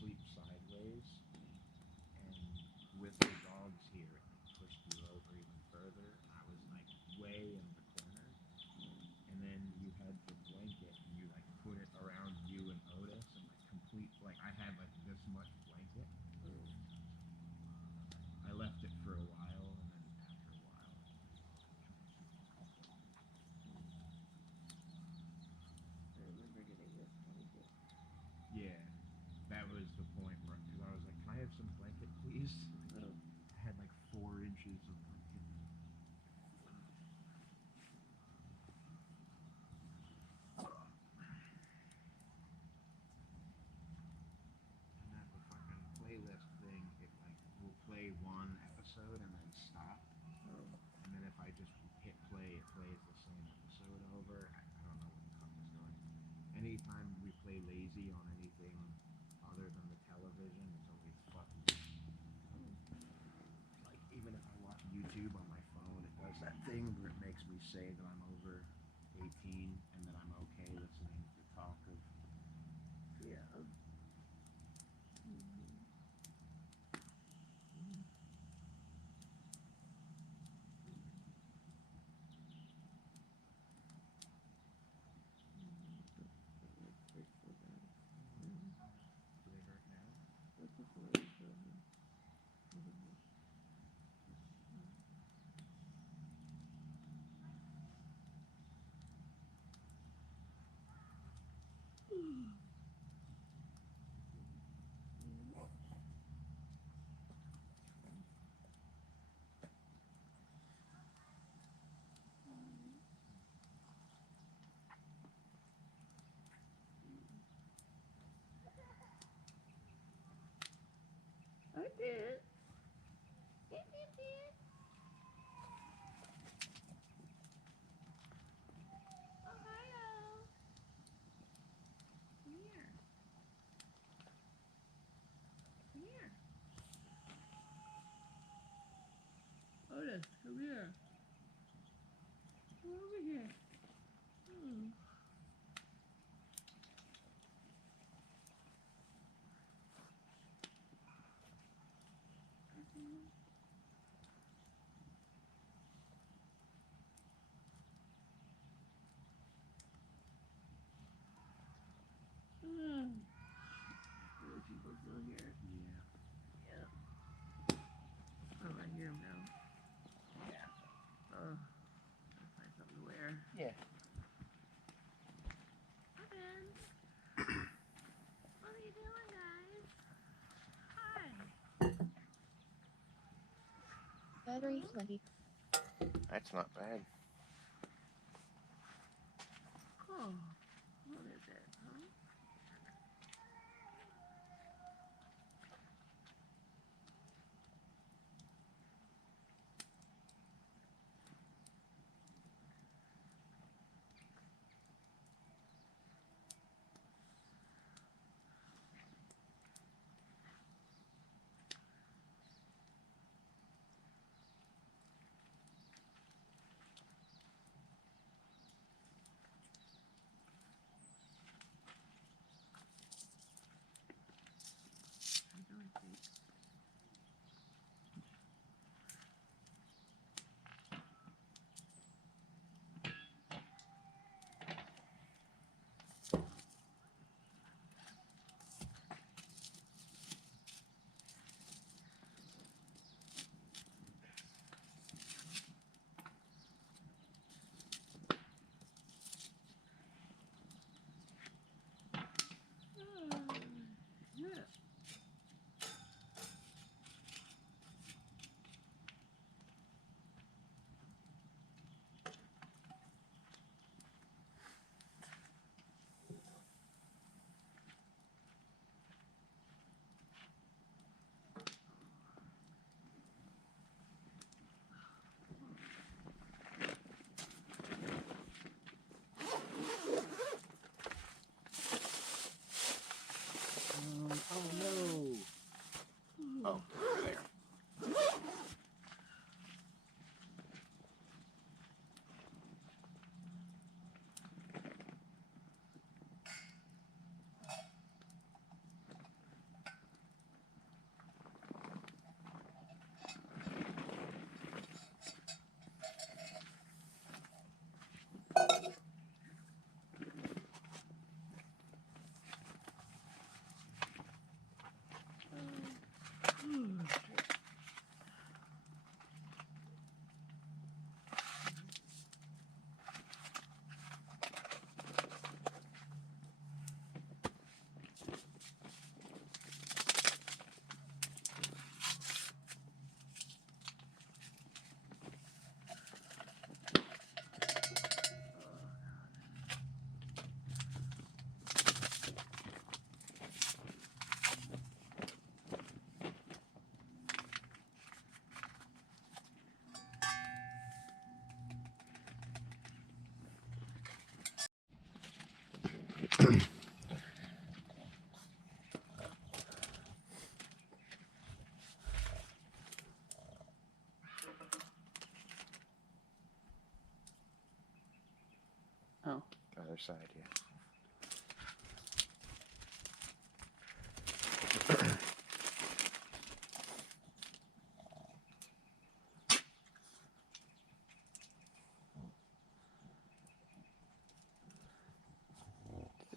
sleep sideways, and with the dogs here, it like pushed you over even further. I was like way in the corner, and then you had the blanket, and you like put it around you and Otis, and like complete like I had like this much blanket. I left it for a while, and then after a while, it was like, I remember getting this blanket. yeah, that was the point where because I was like, can I have some blanket, please? Oh. I had like 4 inches of blanket. And then the fucking playlist thing, it like will play one episode and then stop. Oh. And then if I just hit play, it plays the same episode over. I don't know what the fuck is going. Anytime we play lazy on anything other than the television, it's always fucking. Like even if I watch YouTube on my phone, it does that thing where it makes me say that I'm over 18 and that I'm okay listening to talk of. Yeah. Do they hurt now? That's just what I'm doing. I did. Yes, you did. Ohio. Come here. Come here. Otis, come here. Come over here. Hmm. Hmm. Other people still here. Yeah. Yeah. Oh, I hear him now. Yeah. Oh, I'll find something to wear. Yeah. Hi, Ben. What are you doing, guys? Hi. Battery Huh? 20. That's not bad. Oh, what is it, huh? Oh. Other side, yeah.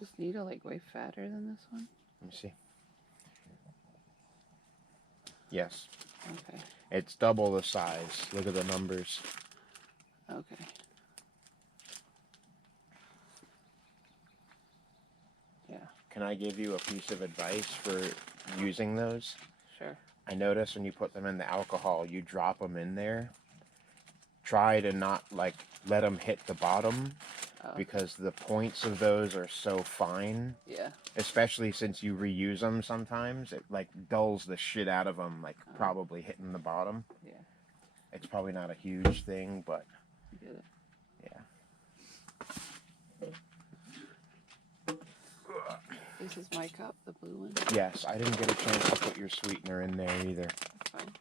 Is this needle like way fatter than this one? Let me see. Yes. Okay. It's double the size. Look at the numbers. Okay. Yeah. Can I give you a piece of advice for using those? Sure. I notice when you put them in the alcohol, you drop them in there. Try to not like let them hit the bottom because the points of those are so fine. Yeah. Especially since you reuse them sometimes, it like dulls the shit out of them, like probably hitting the bottom. Yeah. It's probably not a huge thing, but I get it. yeah. This is my cup, the blue one. Yes, I didn't get a chance to put your sweetener in there either. That's fine.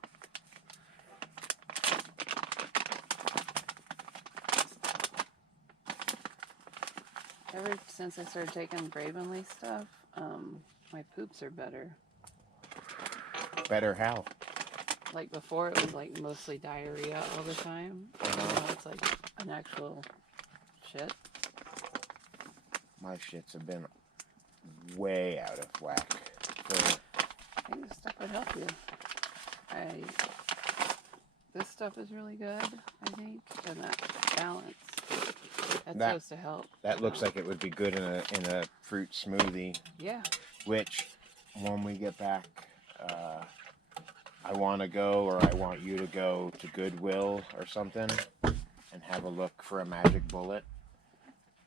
Ever since I started taking Bravenly stuff, my poops are better. Better how? Like before, it was like mostly diarrhea all the time. Now it's like an actual shit. My shits have been way out of whack. So, I think this stuff would help you. This stuff is really good, I think, and that balance. That's supposed to help. That looks like it would be good in a fruit smoothie. Yeah. Which, when we get back, I want to go, or I want you to go to Goodwill or something and have a look for a magic bullet.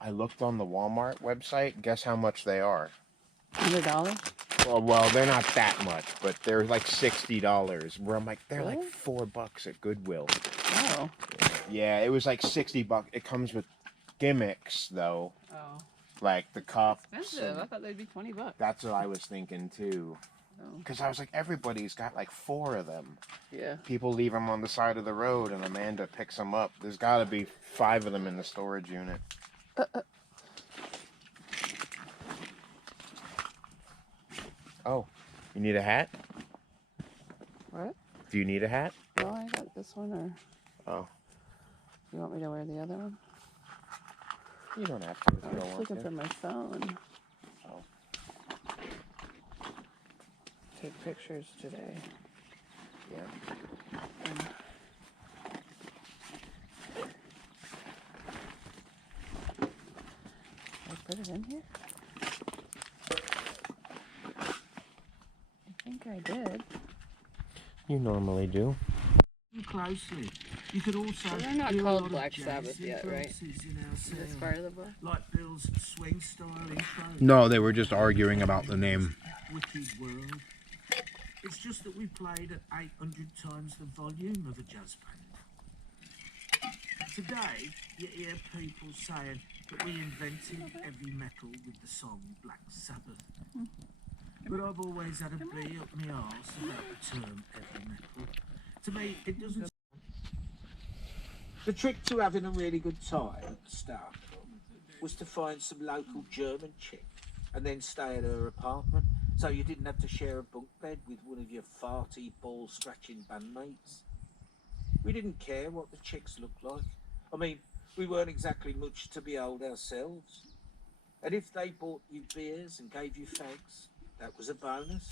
I looked on the Walmart website. Guess how much they are? $100? Well, they're not that much, but they're like $60. Where I'm like, they're Really? like $4 at Goodwill. Oh. Yeah, it was like $60. It comes with gimmicks though. Oh. Like the cups. Expensive. I thought they'd be $20. That's what I was thinking too. Because I was like, everybody's got like 4 of them. Yeah. People leave them on the side of the road, and Amanda picks them up. There's got to be 5 of them in the storage unit. Oh, you need a hat? What? Do you need a hat? No, I got this one, or... Oh. You want me to wear the other one? You don't have to if I you was don't want looking to. for my phone. Oh. Take pictures today. Yeah. I put it in here? I think I did. You normally do. Closely. You could also They're not hear a called lot Black of Sabbath jazz yet, right? influences in our Is this sound, part of the book? like Bill's swing style intro. No, they were just arguing about the name. Wicked World. It's just that we played at 800 times the volume of a jazz band. Today, you hear people saying that we invented heavy metal with the song Black Sabbath. But I've always had a bee up my arse about the term heavy metal. To me, it doesn't. The trick to having a really good time at the start was to find some local German chick and then stay at her apartment, so you didn't have to share a bunk bed with one of your farty, ball-scratching bandmates. We didn't care what the chicks looked like. I mean, we weren't exactly much to behold ourselves. And if they bought you beers and gave you fags, that was a bonus.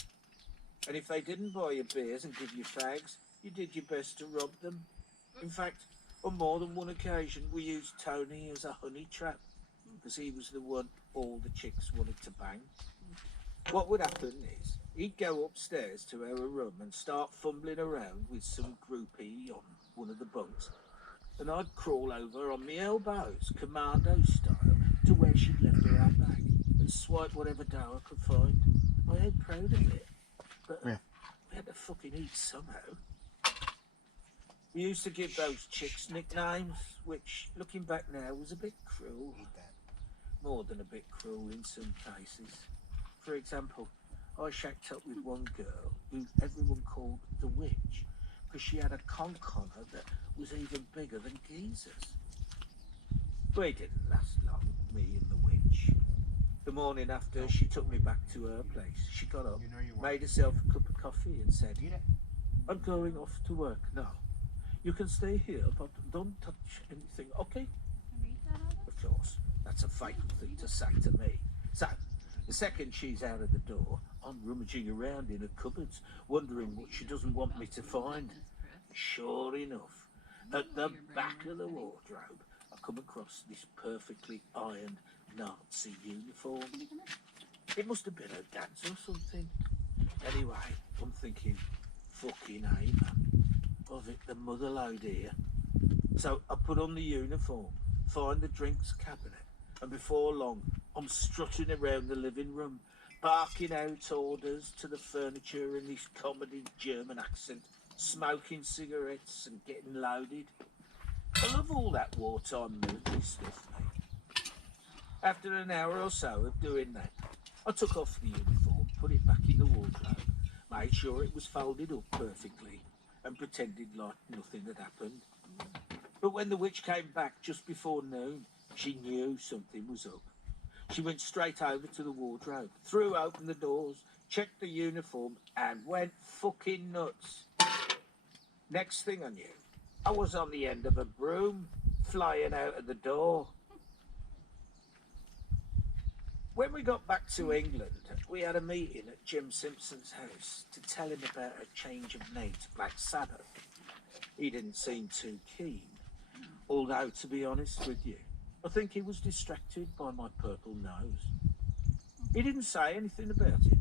And if they didn't buy you beers and give you fags, you did your best to rob them. In fact, on more than one occasion, we used Tony as a honey trap, because he was the one all the chicks wanted to bang. What would happen is, he'd go upstairs to her room and start fumbling around with some groupie on one of the bunks, and I'd crawl over on my elbows, commando style, to where she'd left her handbag, and swipe whatever dough I could find. I ain't proud of it, but we had to fucking eat somehow. We used to give those chicks nicknames, which, looking back now, was a bit cruel. more than a bit cruel in some cases. For example, I shacked up with one girl who everyone called the witch because she had a conch on her that was even bigger than Geezer's. We didn't last long, me and the witch. The morning after, she took me back to her place. She got up, made herself a cup of coffee and said, I'm going off to work now. You can stay here, but don't touch anything, okay? Of course, that's a fatal thing to say to me. So, the second she's out of the door, I'm rummaging around in her cupboards, wondering what she doesn't want me to find. Sure enough, at the back of the wardrobe, I come across this perfectly ironed Nazi uniform. It must have been her dad's or something. Anyway, I'm thinking, fucking hey, man. I've hit the mother load here. So I put on the uniform, find the drinks cabinet, and before long, I'm strutting around the living room, barking out orders to the furniture in this comedy German accent, smoking cigarettes and getting loaded. I love all that wartime military stuff, mate. After an hour or so of doing that, I took off the uniform, put it back in the wardrobe, made sure it was folded up perfectly, and pretended like nothing had happened. But when the witch came back just before noon, she knew something was up. She went straight over to the wardrobe, threw open the doors, checked the uniform, and went fucking nuts. Next thing I knew, I was on the end of a broom, flying out of the door. When we got back to England, we had a meeting at Jim Simpson's house to tell him about a change of name to Black Sabbath. He didn't seem too keen, although, to be honest with you, I think he was distracted by my purple nose. He didn't say anything about it,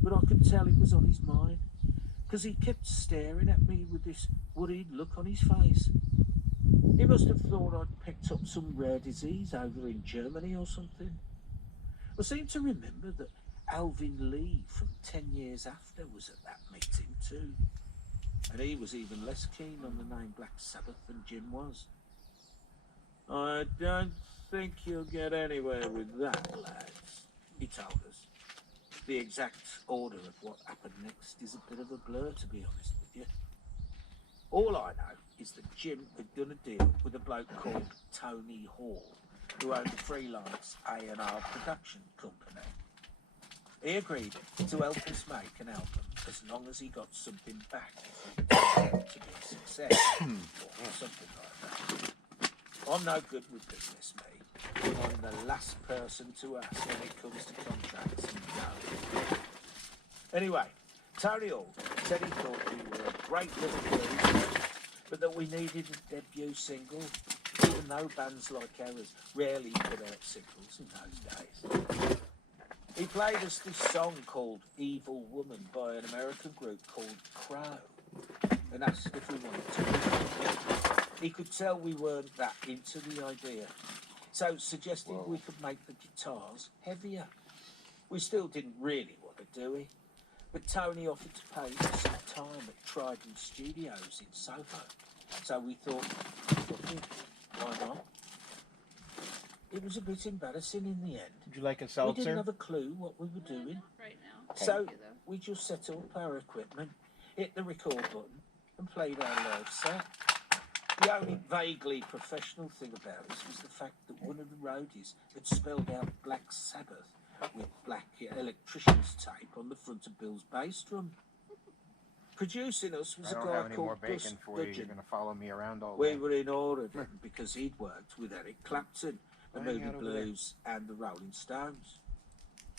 but I could tell it was on his mind, because he kept staring at me with this worried look on his face. He must have thought I'd picked up some rare disease over in Germany or something. I seem to remember that Alvin Lee from 10 years after was at that meeting too. And he was even less keen on the name Black Sabbath than Jim was. I don't think you'll get anywhere with that, lads, he told us. The exact order of what happened next is a bit of a blur, to be honest with you. All I know is that Jim had done a deal with a bloke called Tony Hall, who owned a freelance A&R production company. He agreed to help us make an album as long as he got something back if it turned out to be a success, or something like that. I'm no good with business, me. I'm the last person to ask when it comes to contracts and no. Anyway, Tony Hall said he thought we were a great little group, but that we needed a debut single, even though bands like ours rarely put out singles in those days. He played us this song called Evil Woman by an American group called Crow, and asked if we wanted to do it. He could tell we weren't that into the idea, so suggested we could make the guitars heavier. We still didn't really want to do it, but Tony offered to pay for some time at Trident Studios in Soho, so we thought, fuck it, why not? It was a bit embarrassing in the end. Would you like a We seltzer? didn't have a clue what we were doing, Right now. so we just set up our equipment, hit the record button, and played our live set. The only vaguely professional thing about us was the fact that one of the roadies had spelled out Black Sabbath with black electrician's tape on the front of Bill's bass drum. Producing us was I a don't guy have any more called bacon Gus for you. You're Dudgeon. going to follow me around all We day. were in awe of him because he'd worked with Eric Clapton, the Hang Moody out over there. Blues, and the Rolling Stones.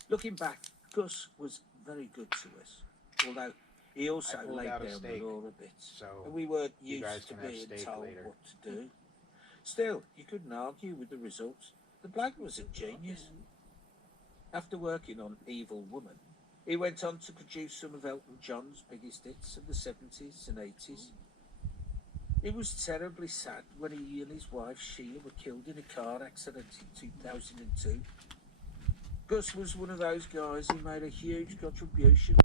Looking back, Gus was very good to us, although he also I pulled laid out a down the steak, law a bit, so and we weren't you guys used to can have being steak told later. what to do. Still, you couldn't argue with the results. The bloke was a genius. After working on Evil Woman, he went on to produce some of Elton John's biggest hits of the 70s and 80s. It was terribly sad when he and his wife Sheila were killed in a car accident in 2002. Gus was one of those guys who made a huge contribution.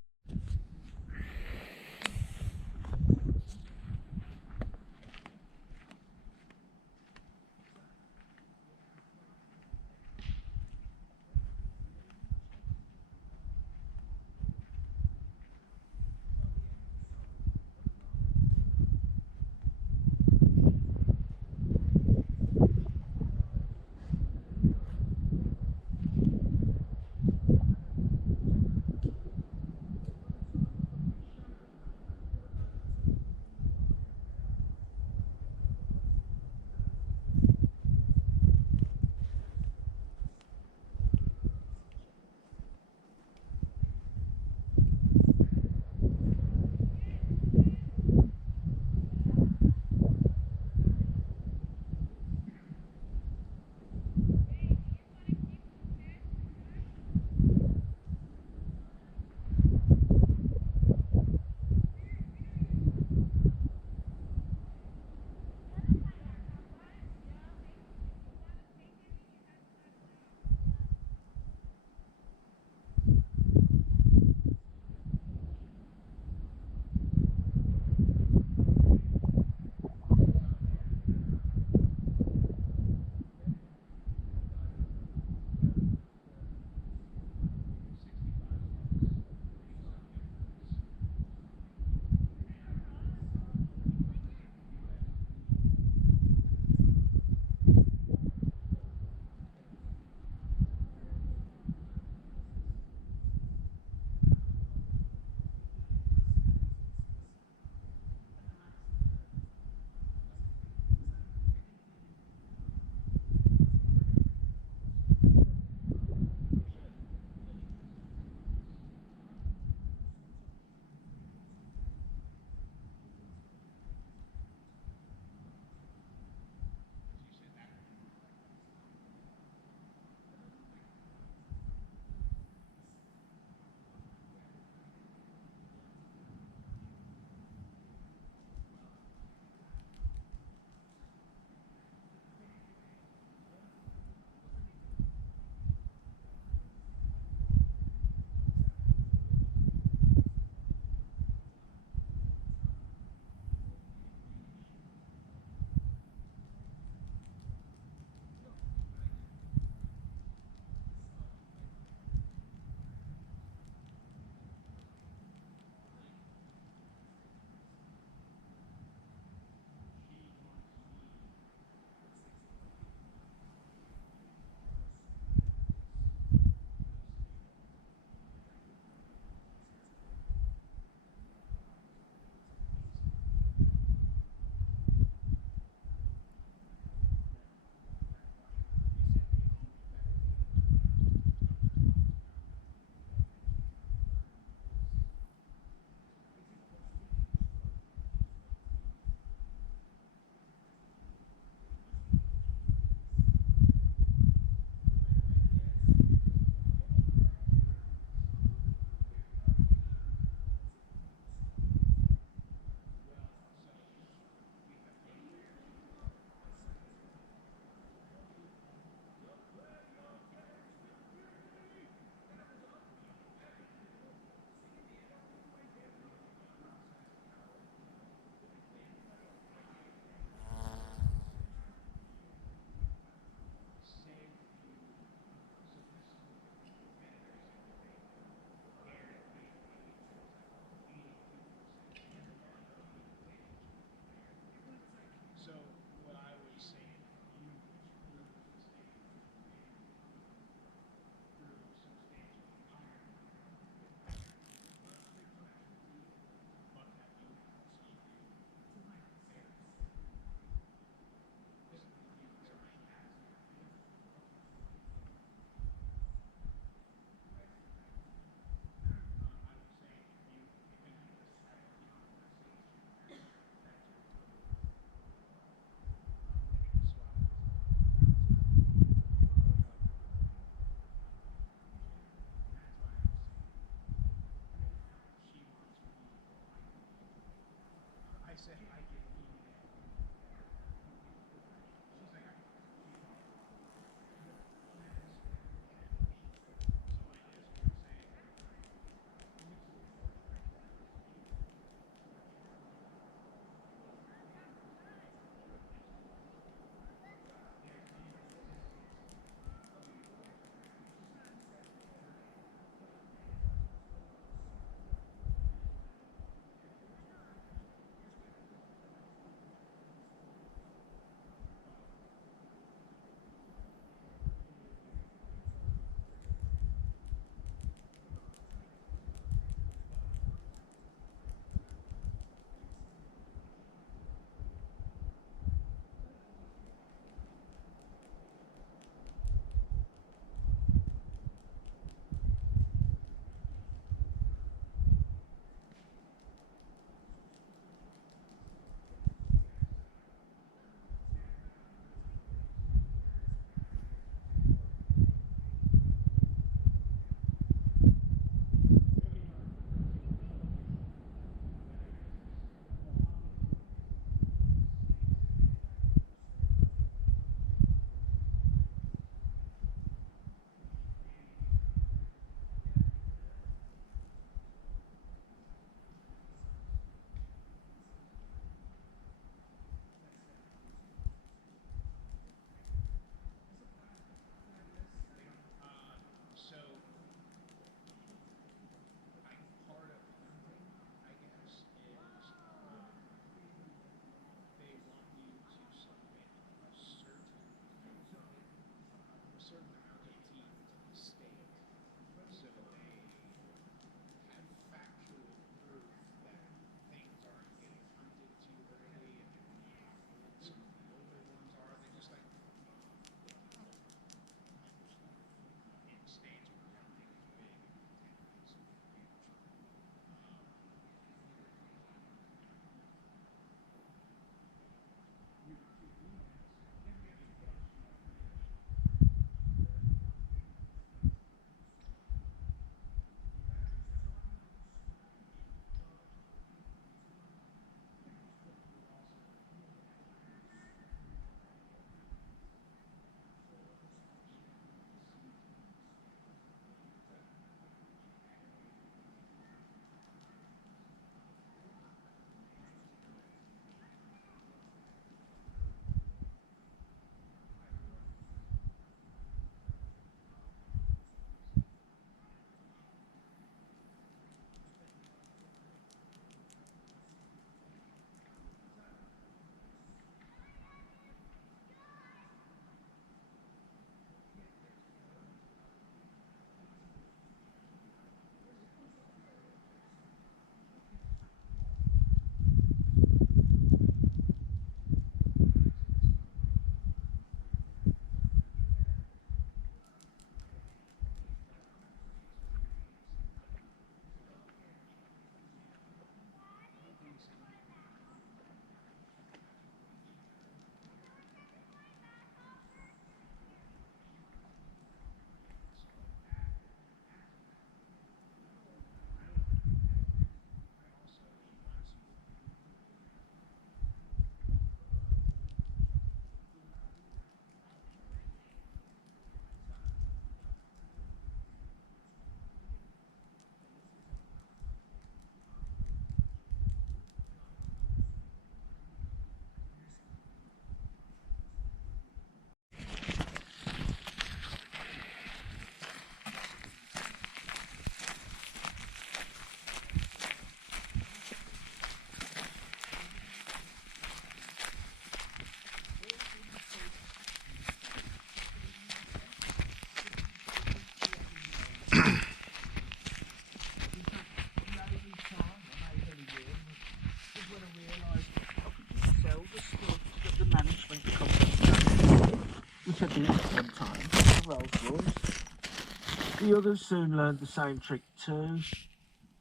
which I did at one time, a Rolls Royce. The others soon learned the same trick too.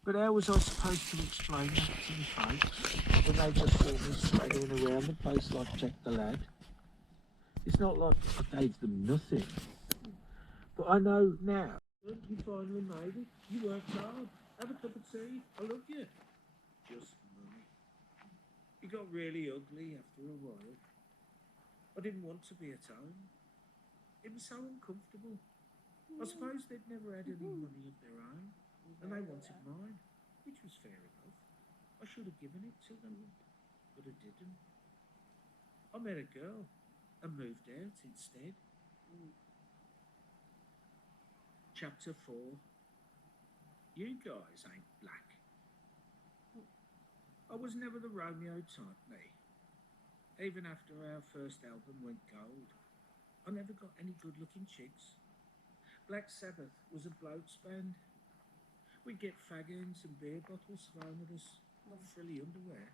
But how was I supposed to explain that to my folks when they just saw me swaggering around the place like Jack the Lad? It's not like I gave them nothing. But I know now. You finally made it. You worked hard. Have a cup of tea. I love you. Just money. It got really ugly after a while. I didn't want to be at home. It was so uncomfortable. I suppose they'd never had any money of their own, and they wanted mine, which was fair enough. I should have given it to them, but I didn't. I met a girl and moved out instead. Chapter 4. You guys ain't black. I was never the Romeo type, me. Even after our first album went gold, I never got any good-looking chicks. Black Sabbath was a blokes band. We'd get fag ends and beer bottles thrown at us, not frilly underwear.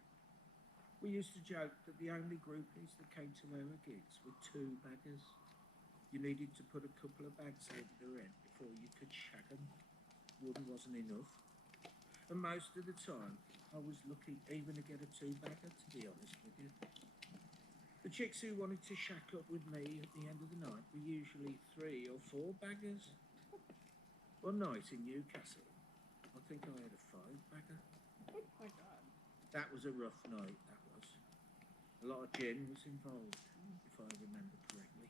We used to joke that the only groupies that came to our gigs were two baggers. You needed to put a couple of bags over their head before you could shag them. One wasn't enough. And most of the time, I was lucky even to get a two-bagger, to be honest with you. The chicks who wanted to shack up with me at the end of the night were usually 3 or 4 baggers. One night in Newcastle, I think I had a 5-bagger. Oh my god. That was a rough night, that was. A lot of gin was involved, if I remember correctly.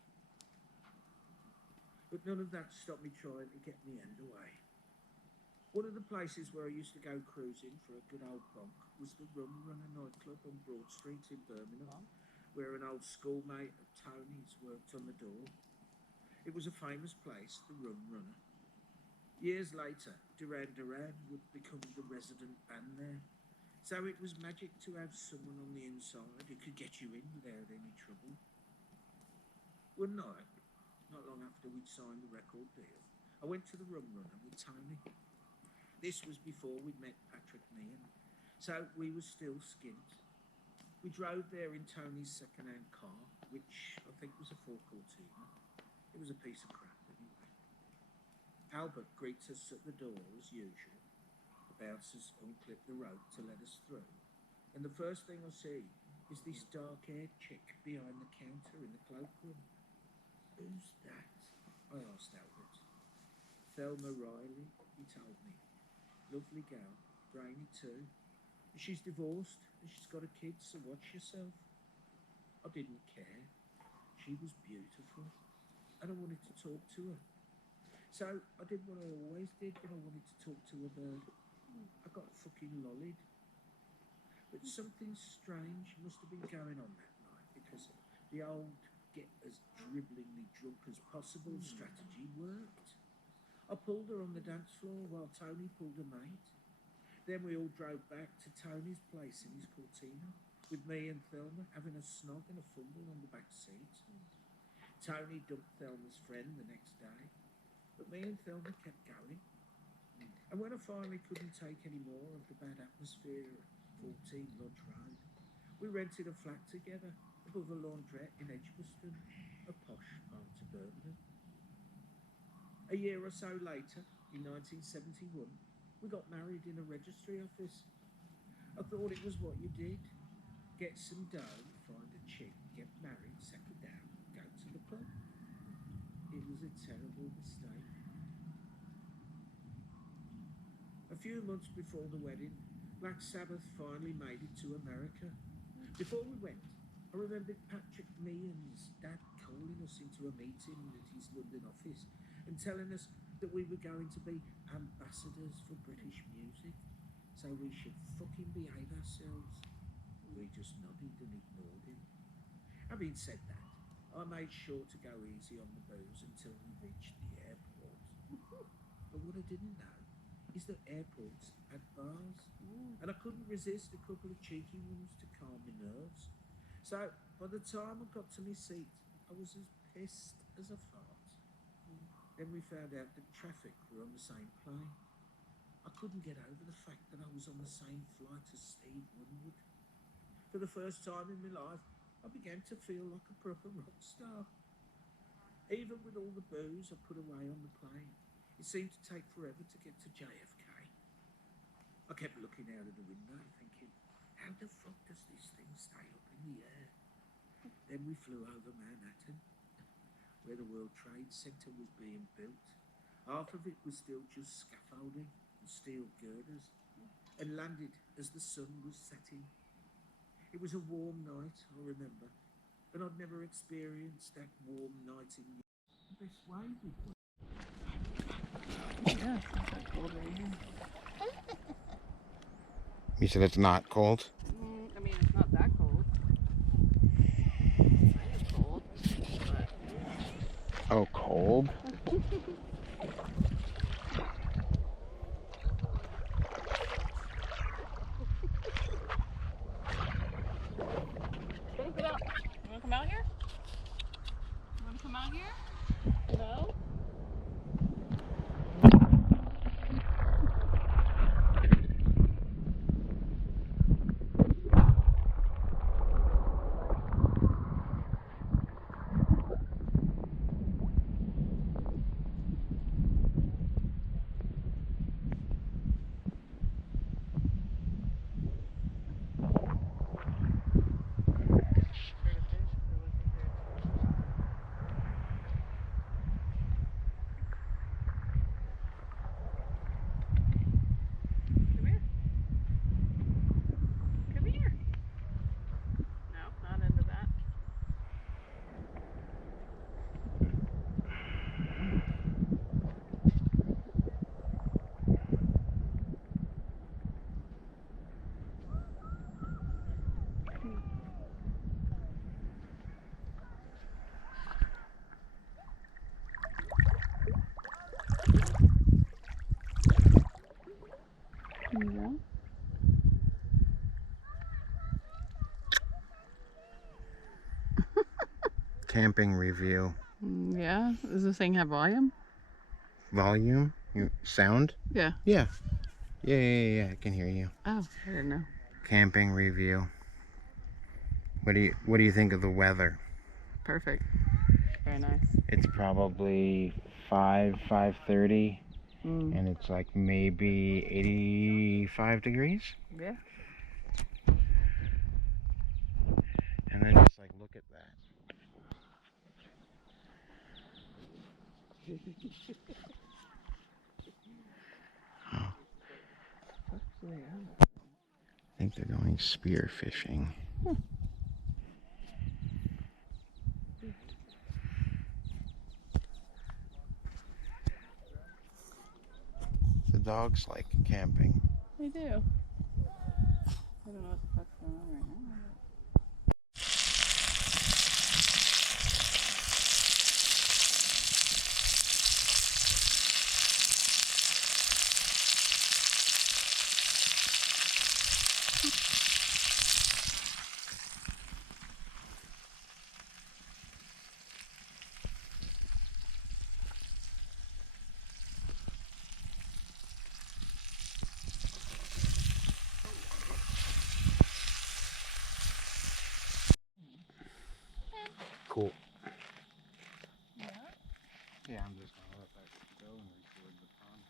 But none of that stopped me trying to get me end away. One of the places where I used to go cruising for a good old bunk was the Rum Runner nightclub on Broad Street in Birmingham, where an old schoolmate of Tony's worked on the door. It was a famous place, the Rum Runner. Years later, Duran Duran would become the resident band there. So it was magic to have someone on the inside who could get you in without any trouble. One night, not long after we'd signed the record deal, I went to the Rum Runner with Tony. This was before we'd met Patrick Meehan, so we were still skint. We drove there in Tony's second-hand car, which I think was a Ford Cortina. It was a piece of crap anyway. Albert greets us at the door as usual. The bouncers unclip the rope to let us through, and the first thing I see is this dark-haired chick behind the counter in the cloakroom. Who's that? I asked Albert. Thelma Riley, he told me. Lovely gal, brainy too. She's divorced and she's got a kid, so watch yourself. I didn't care. She was beautiful, and I wanted to talk to her. So I did what I always did when I wanted to talk to a bird. I got fucking lollied. But something strange must have been going on that night, because the old get as dribblingly drunk as possible strategy worked. I pulled her on the dance floor while Tony pulled a mate. Then we all drove back to Tony's place in his Cortina, with me and Thelma having a snog and a fumble on the back seat. Tony dumped Thelma's friend the next day, but me and Thelma kept going. And when I finally couldn't take any more of the bad atmosphere at 14 Lodge Road, we rented a flat together above a laundrette in Edgbaston, a posh part of Birmingham. A year or so later, in 1971, we got married in a registry office. I thought it was what you did. Get some dough, find a chick, get married, settle down, go to the pub. It was a terrible mistake. A few months before the wedding, Black Sabbath finally made it to America. Before we went, I remembered Patrick Meehan's dad calling us into a meeting at his London office and telling us that we were going to be ambassadors for British music, so we should fucking behave ourselves. We just nodded and ignored him. Having said that, I made sure to go easy on the booze until we reached the airport. But what I didn't know is that airports had bars, and I couldn't resist a couple of cheeky ones to calm my nerves. So by the time I got to my seat, I was as pissed as a fart. Then we found out that traffic were on the same plane. I couldn't get over the fact that I was on the same flight as Steve Winwood. For the first time in my life, I began to feel like a proper rock star. Even with all the booze I put away on the plane, it seemed to take forever to get to JFK. I kept looking out of the window thinking, how the fuck does this thing stay up in the air? Then we flew over Manhattan, where the World Trade Center was being built. Half of it was still just scaffolding and steel girders, and landed as the sun was setting. It was a warm night, I remember, and I'd never experienced that warm night in the best way before. Yeah, it's not that cold right here. You said it's not cold? I mean, it's not that cold. It's kind of cold, but... Oh, cold? Get out. You want to come out here? You want to come out here? No? Come here. Come here. No, not into that. Yeah. Camping review. Yeah. Does this thing have volume? Volume? Sound? Yeah. Yeah. Yeah, I can hear you. Oh, I didn't know. Camping review. What do you think of the weather? Perfect. Very nice. It's probably 5:30, and it's like maybe 85 degrees. Yeah. And then just like look at that. I think they're going spear fishing. The dogs like camping. They do. I don't know what the fuck's going on right now. Cool. Yeah. Yeah, I'm just gonna let that go and record the pond.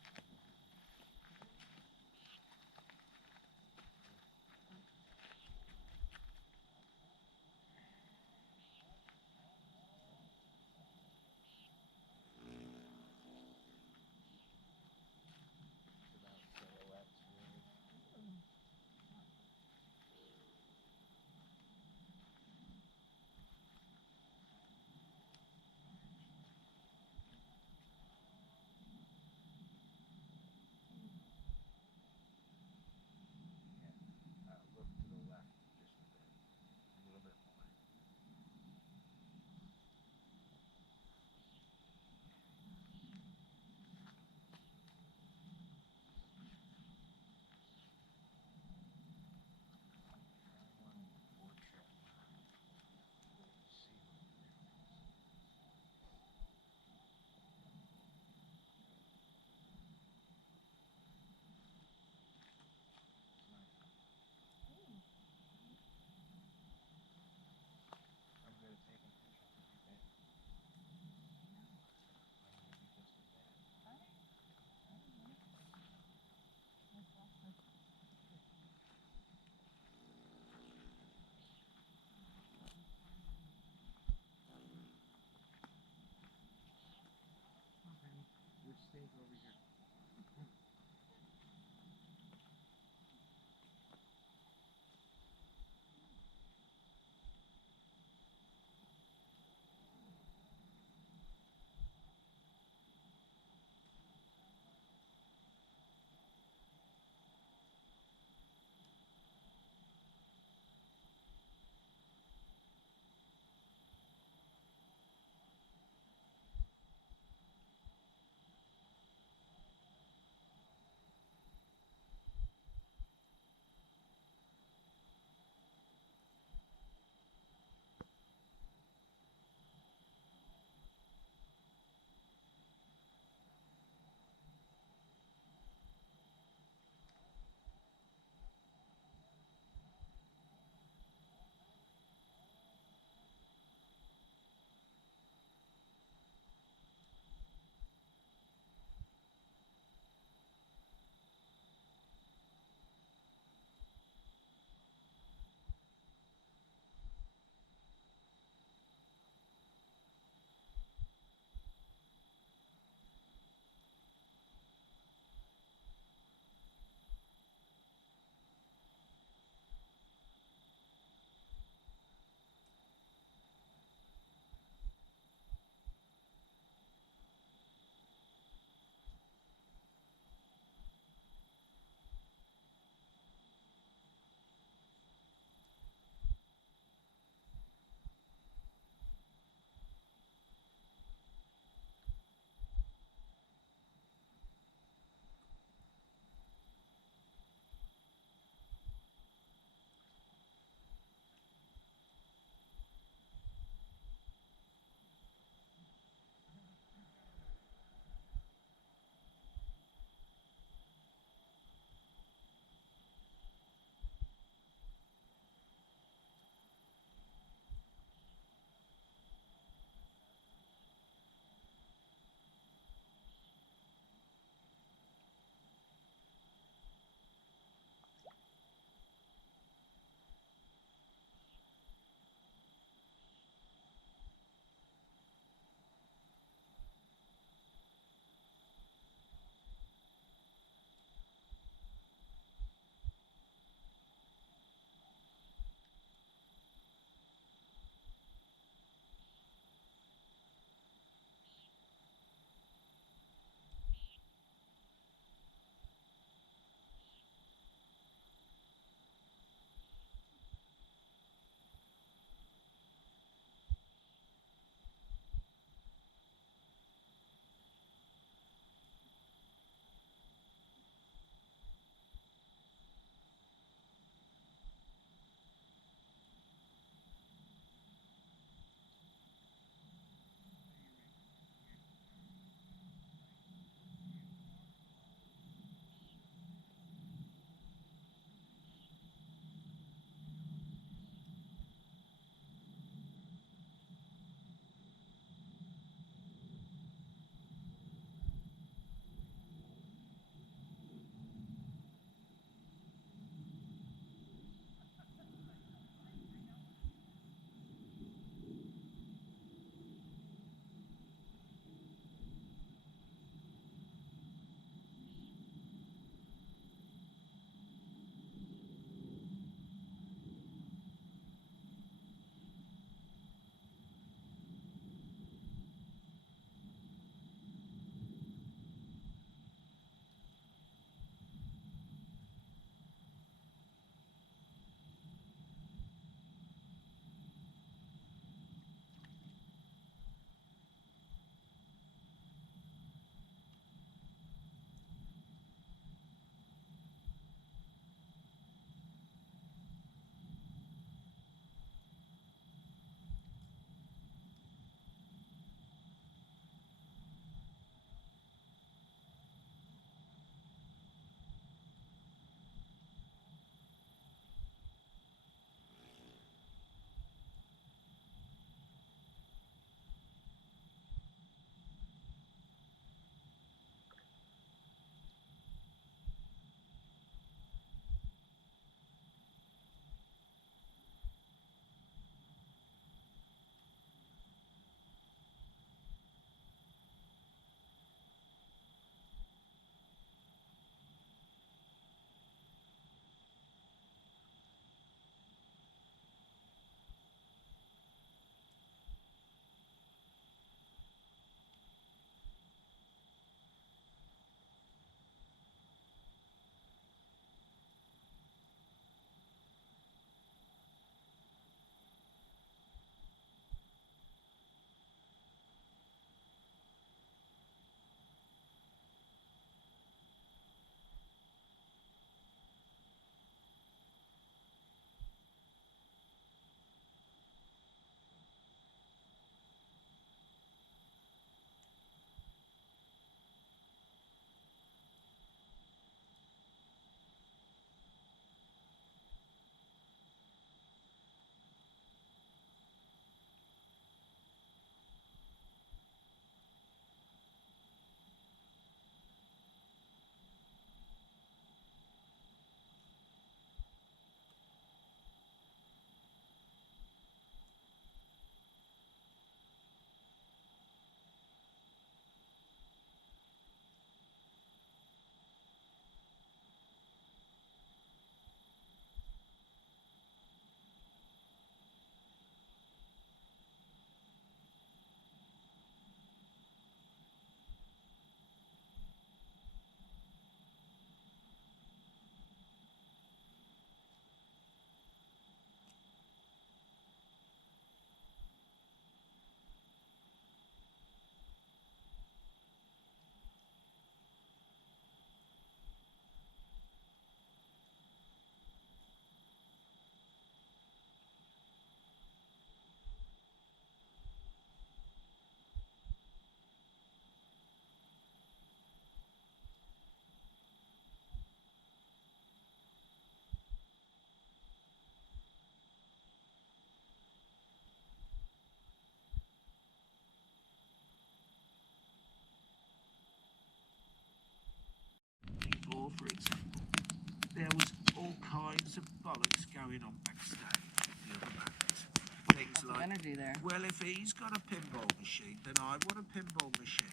all kinds of bollocks going on backstage with the other bands. Things Lots of like, energy there. well, if he's got a pinball machine, then I want a pinball machine.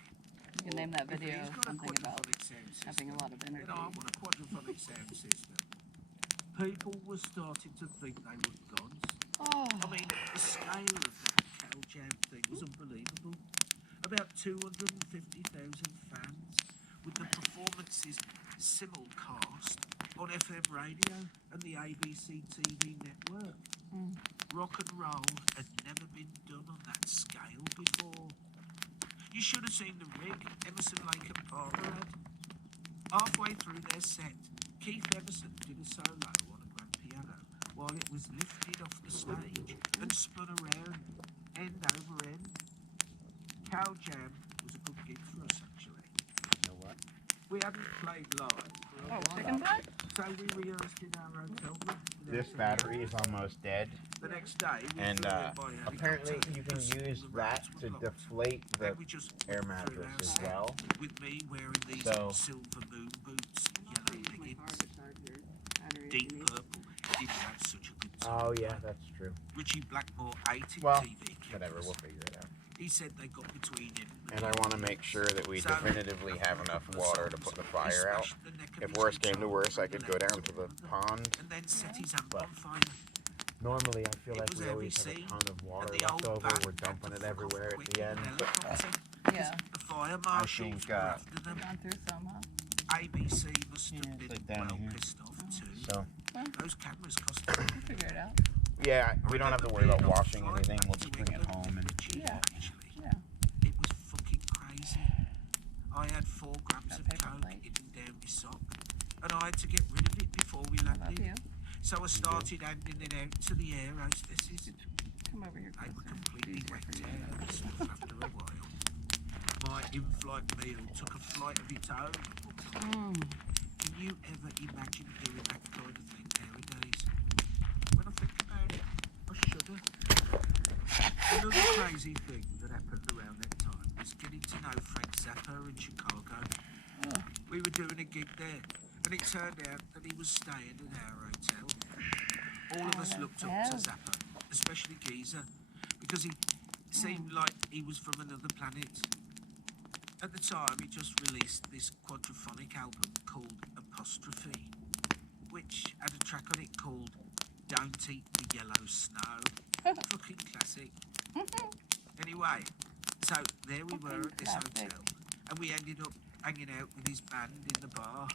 You can name that If video he's got a something about quadraphonic sound system, having a lot of then energy. I want a quadraphonic sound system. People were starting to think they were gods. Oh, I mean, the scale of that Cal Jam thing was unbelievable. About 250,000 fans, with the performances simulcast on FM radio and the ABC TV network. Mm. Rock and roll had never been done on that scale before. You should have seen the rig Emerson, Lake and Palmer had. Halfway through their set, Keith Emerson did a solo on a grand piano while it was lifted off the stage and spun around, end over end. Cal Jam was a good gig for us, actually. You know what? We hadn't played live for a oh, while, chicken thigh? so we rehearsed in our hotel room. This battery is almost dead, The next day, we and flew in by apparently helicopter you can because all use the that roads were to blocked. deflate the Then we just air went through mattress our as set well. with me wearing these So- silver moon boots, yellow leggings, deep purple. Didn't have such a good time. Oh yeah, that's true. Richie Blackmore ate it. Well, TV Whatever, cameras. we'll figure it out. He said they got between him And I want to make sure that we So, definitively have enough water to put the he fire out. smashed the neck of If his worse came to guitar worse, I with could the go left down to the shoulder pond. and then set his amp But- on fire. Normally, I feel It like was we always have a every ton of water and the left old over. band We're had dumping to it fuck off everywhere at quick the in end. an But helicopter. Yeah. The fire marshals think, were after them. Gone through some, huh? ABC must Yeah, have it's been like down well here. pissed off too. so Those cameras cost We'll figure it out. yeah, we don't have to worry about being on washing flight anything. back We'll to just bring it England home and with Richie, Yeah. actually. Yeah. It was fucking crazy. I had 4 grams Got of paper coke plate. hidden down my sock, and I had to get rid of it before we I love landed. you. So I started handing it out to the air hostesses. Come over here They were closer. completely Easier whacked for you. out of the stuff after a while. My in-flight meal took a flight of its own. Mm. Can you ever imagine doing that kind of thing nowadays? When I think about it, I shudder. Another crazy thing that happened around that time was getting to know Frank Zappa in Chicago. Oh. We were doing a gig there, and it turned out that he was staying at our hotel. All of us looked up to Zappa, especially Geezer, because he seemed like he was from another planet. At the time, he just released this quadraphonic album called Apostrophe, which had a track on it called Don't Eat the Yellow Snow. Fucking classic. Anyway, so there we were at this Classic. hotel, and we ended up hanging out with his band in the bar.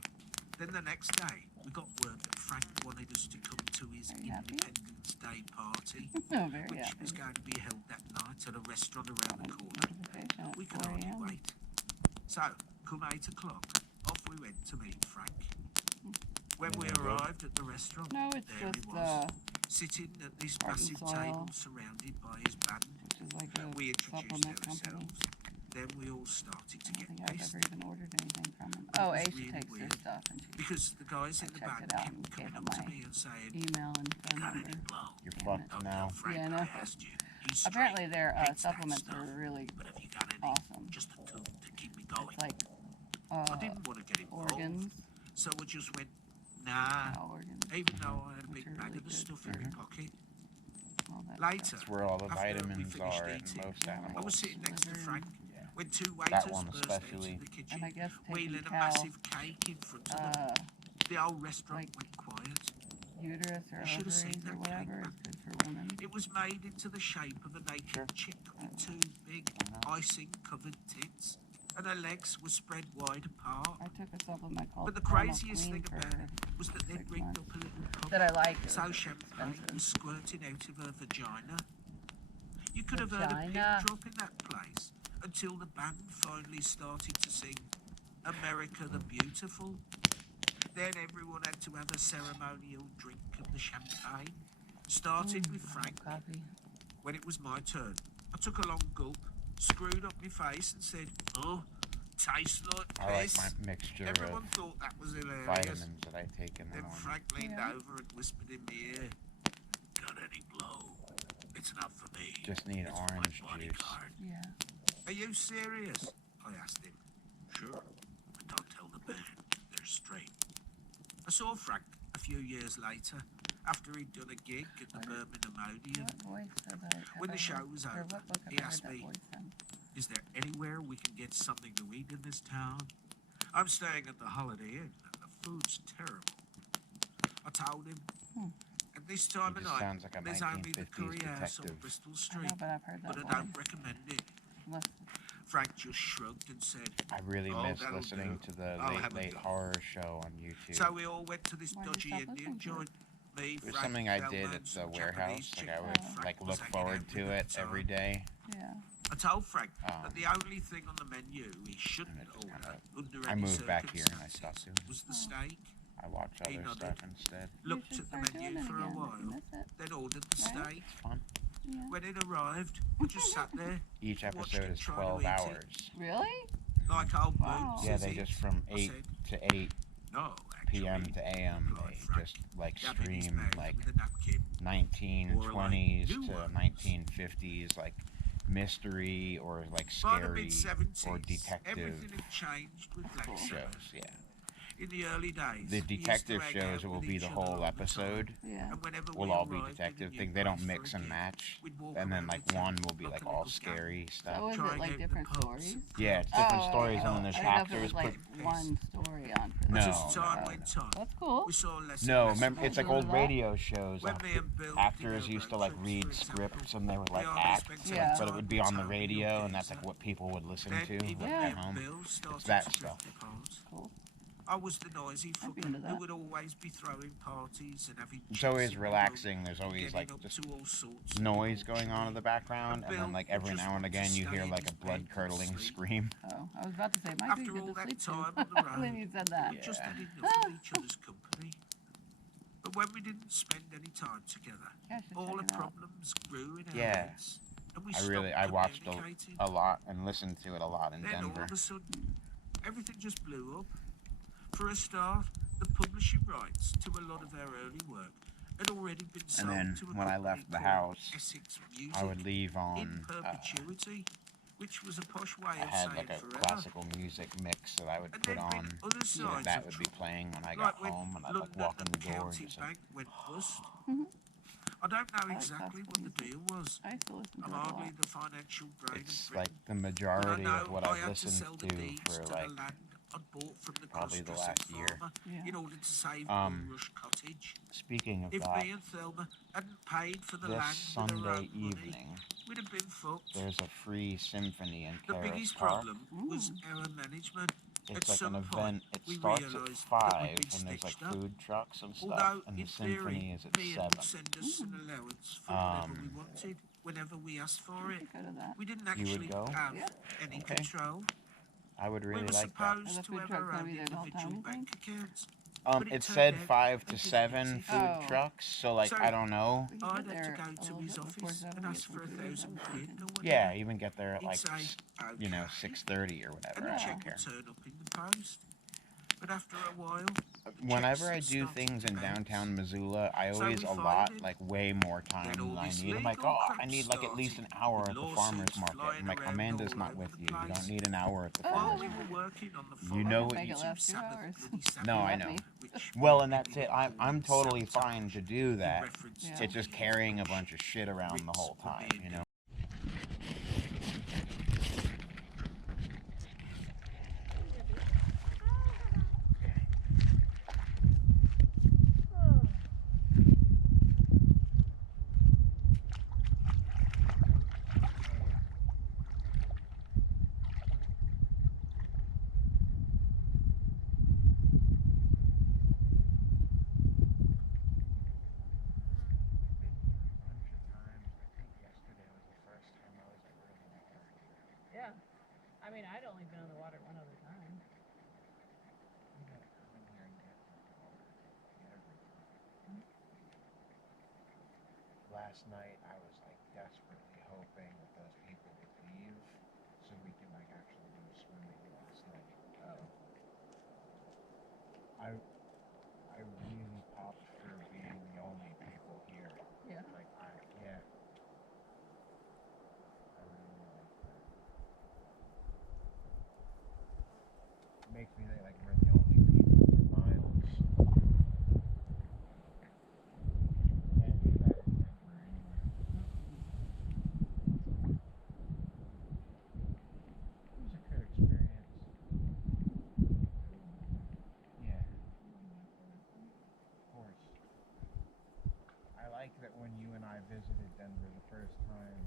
Then the next day, we got word that Frank wanted us to come to his Are you happy? Independence Day party, Oh, very which happy. was going to be held that night at a restaurant around the corner. Notification at We could 4 hardly a.m. wait. So, come 8 o'clock, off we went to meet Frank. When we arrived at the restaurant, No, it's there just he was, sitting at this Heart and massive Soil. table surrounded by his band. which is like a We introduced supplement company. ourselves. Then we all started to I don't get think I've pissed. ever even ordered anything from them. It Oh, was Aisha really takes their weird. stuff and she Because the guys in I the checked band it out kept and coming gave up them to my me and saying, email and phone "Got number. any blow?" you're Damn fucked it. now. Frank, Yeah, I know. I asked you. He's straight, Apparently their hates that supplements stuff. are really But have you got any? awesome. Just a tool to keep me going. It's like I didn't want to get involved, organs. so I just went, nah. Cow organs. Even though I had a Which big are bag really of the good stuff for in my pocket. All that Later, stuff. That's where all the after we vitamins finished are in eating, most I I was animals. sitting next to Liver. Frank Yeah. when 2 That waiters one burst out especially. of the kitchen, And I guess wheeling taking a cow massive cake in front of them. The whole restaurant like- went quiet. uterus or You should have seen ovaries or that whatever cake. is good for women. It was made into the shape of a naked Sure. chick with 2 big know. icing-covered tits, and her legs were spread wide apart. I took a supplement called But the Primal craziest Queen thing for about it was that they'd 6 rigged months. up a little pump that I like. It so was champagne expensive. was squirting out of her vagina. You could have heard a pin Vagina. drop in that place until the band finally started to sing America the Beautiful. Then everyone had to have a ceremonial drink of the champagne. Started with Frank. Coffee. When it was my turn, I took a long gulp, screwed up my face and said, "Oh, tastes like I like piss." my mixture Everyone of thought that was hilarious. vitamins that I take in the Then morning. Frank leaned Yeah. over and whispered in my ear, "Got any blow? It's not for me. Just need It's for orange my juice. bodyguard." Yeah. Are you serious? I asked him. Sure, but don't tell the band. They're straight. I saw Frank a few years later, after he'd done a gig at the Birmingham Odeon. What voice have I When the ever show heard- was or over, what book have he I heard asked that me, voice in? "Is there anywhere we can get something to eat in this town? I'm staying at the Holiday Inn, and the food's terrible." I told him, "At this time He of just night, sounds like a there's only the 1950s Curry House on detective. Bristol I Street, know, but I've heard but that I voice. don't recommend it." Listen, Frank just shrugged and said, I really "Oh, miss that'll listening do. to the I'll late have a late go." horror show on YouTube. So we all went to this Why'd you dodgy stop Indian listening to it? joint. Me, It was Frank, something I Thelma, did and at the some warehouse. Japanese Like chick I Oh. would Frank like was look hanging forward out to with at it the every time. day. yeah. I told Frank Um, that the only thing on the menu he shouldn't And it just order kinda- under I any moved back here and I circumstances stopped doing it. was the steak. I watch He other nodded. stuff instead. Looked You should at the start doing menu it for a again if you while, miss it. then ordered the Right? steak. Fun. Yeah. When it arrived, I just sat there Each Watched episode him is try to 12 eat it. hours. Really? like old Wow. boots. Yeah, is they it? just from I 8 said, to 8 "No, p.m. actually." to a.m. replied They Frank, just like dabbing his stream mouth like with a napkin. 1920s Or, like, to new ones. 1950s like mystery or like By the scary mid-70s, or detective everything had changed with Black shows. Sabbath. Yeah, In the early days, the we used to detective hang shows out it will with be each the other whole all the time, episode. Yeah. and whenever Will we all be arrived in a detective new thing. They don't place for mix a and gig, match. we'd walk And then around like the one town will be like like a all little scary gang. stuff. So is Trying it out like the different pubs stories? and Yeah, it's clubs. different Oh, stories okay. and then there's I didn't know if it chapters. was like Put, one story on for But the No, as time no, went no. on, That's cool. we saw less and no, less remember of it's like Remember old that? radio shows. When me and Bill Actors did our used to road like trips, read for example, scripts and they would like we always act, spent Yeah. some but it time would be with on the Tony radio or and that's like Geezer. what people would listen Then to even like Yeah. at me and home. Bill started that to stuff. drift apart. Cool. I was the noisy I'd be fucker into who that. would always be throwing parties and having It's chicks always in the relaxing. There's room, always getting like up just to all sorts of noise going on in the debauchery. background, and then like every now and again you hear like a blood curdling scream. Oh, I was about to say, it might After be all good to that sleep time to. on the And then road, you said we that. just Yeah. had enough of each other's company. But when we didn't spend any time together, Yeah, I should all the check it out. problems grew in our Yeah. heads, and we I watched communicating. a lot and listened to it a lot in Then all Denver. of a sudden, everything just blew up. For a start, the publishing rights to a lot of our early work had already been sold then to a when I company left the called house, Essex Music I would leave in on. perpetuity, which was a posh way I of had saying like a forever. classical music mix that I would And put there'd been on. other So sides that of would be trouble, playing when I like got when home, and I'd London like walk in and the door and County just like, Bank went bust. Mhm. I don't know like exactly what the classical deal was. I used to listen to I'm it a hardly lot. the financial brain it's of Britain, like the but I majority know of what I I've had to listened sell the to deeds for to like the land I'd bought from the probably the cross-dressing last year. farmer Yeah. in order to save Um, Rush Cottage. Speaking of If that, me and Thelma hadn't paid for the this land with our Sunday own money, evening we'd have been fucked. there's a free symphony in The Kreiss biggest Park. problem was our management. It's At like some an point, event. It we starts at realised that we'd 5, been and there's like stitched up. food trucks and stuff, Although, and the in symphony theory, is at me 7. would send us an allowance for whatever we Um, wanted, whenever we asked for I it. could go to that. We didn't You would actually go? have Yeah. any Okay. control. I would We really were like that. Are the supposed to food have trucks our gonna own be there the whole individual time, you bank accounts. But it It turned said out 5 to they didn't 7 exist. food Oh. trucks, so like So- I don't know. We could I'd get there have to a go to little his bit before office 7 and to ask get for some food. That $1,000 was quid thinking. or whatever. Yeah, even get there at He'd like say, you know, okay. 6:30 or whatever. And I the check don't care. would turn up in the post. But after a while, Whenever I checks do started things to in bounce. downtown Missoula, I So always we allot followed it. like way more time Then all than I this need. I'm like, legal oh, crap I need like at least an started, hour with at the farmer's lawsuits market. flying I'm like, around Amanda's all not over with the you. You place. don't need an hour at the Oh, While farmer's we market. were working on the You farm, know Make it. it last 2 Sabbath hours. bloody Sabbath, No, I Let know. me. which Well, and we that's it. called I'm totally sabotage fine to do in that. reference Yeah. to It's just the carrying a ambush bunch of shit around the bricks whole were time, being you know? Yeah. I mean, I'd only been on the water one other time. Last night I was like desperately hoping that those people would leave so we could like actually go swimming last night. Oh. I really popped for being the only people here. Yeah. Like yeah. I really like that. It makes me think like we're the only people for miles. first time.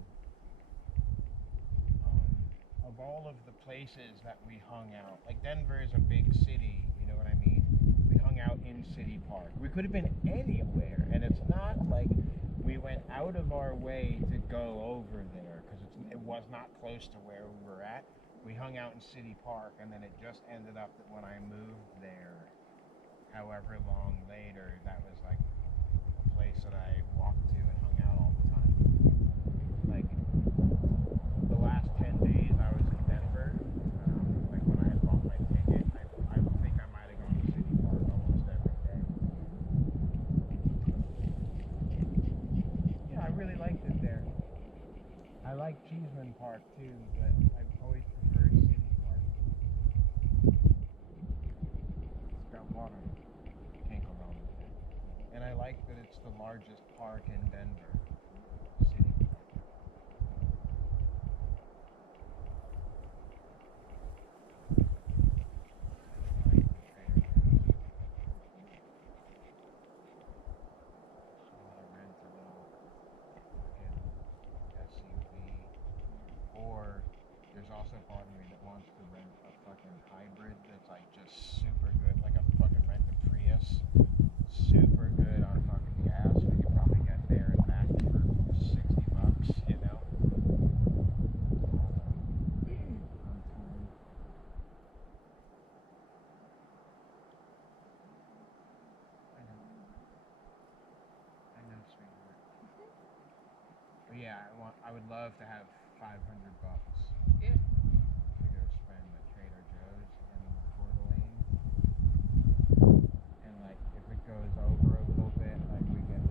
Of all of the places that we hung out, like Denver is a big city, you know what I mean? We hung out in City Park. We could have been anywhere, and it's not like we went out of our way to go over there because it was not close to where we were at. We hung out in City Park, and then it just ended up that when I moved there, however long later, that was like a place that I walked to and hung out all the time. Like the last 10 days I was in Denver, like when I had bought my ticket, I think I might have gone to City Park almost every day. Yeah, I really liked it there. I like Cheeseman Park too, but I've always preferred City Park. It's got water. Can't go wrong with that. And I like that it's the largest park in Denver. City Park. Or there's also part of me that wants to rent a fucking hybrid that's like just super good, like a fucking rent a Prius, super good on fucking gas. We could probably get there and back for $60, you know. I know, sweetheart. But yeah, I would love to have $500 Yeah. to go spend at Trader Joe's in Coeur d'Alene. And like if it goes over a little bit, like we get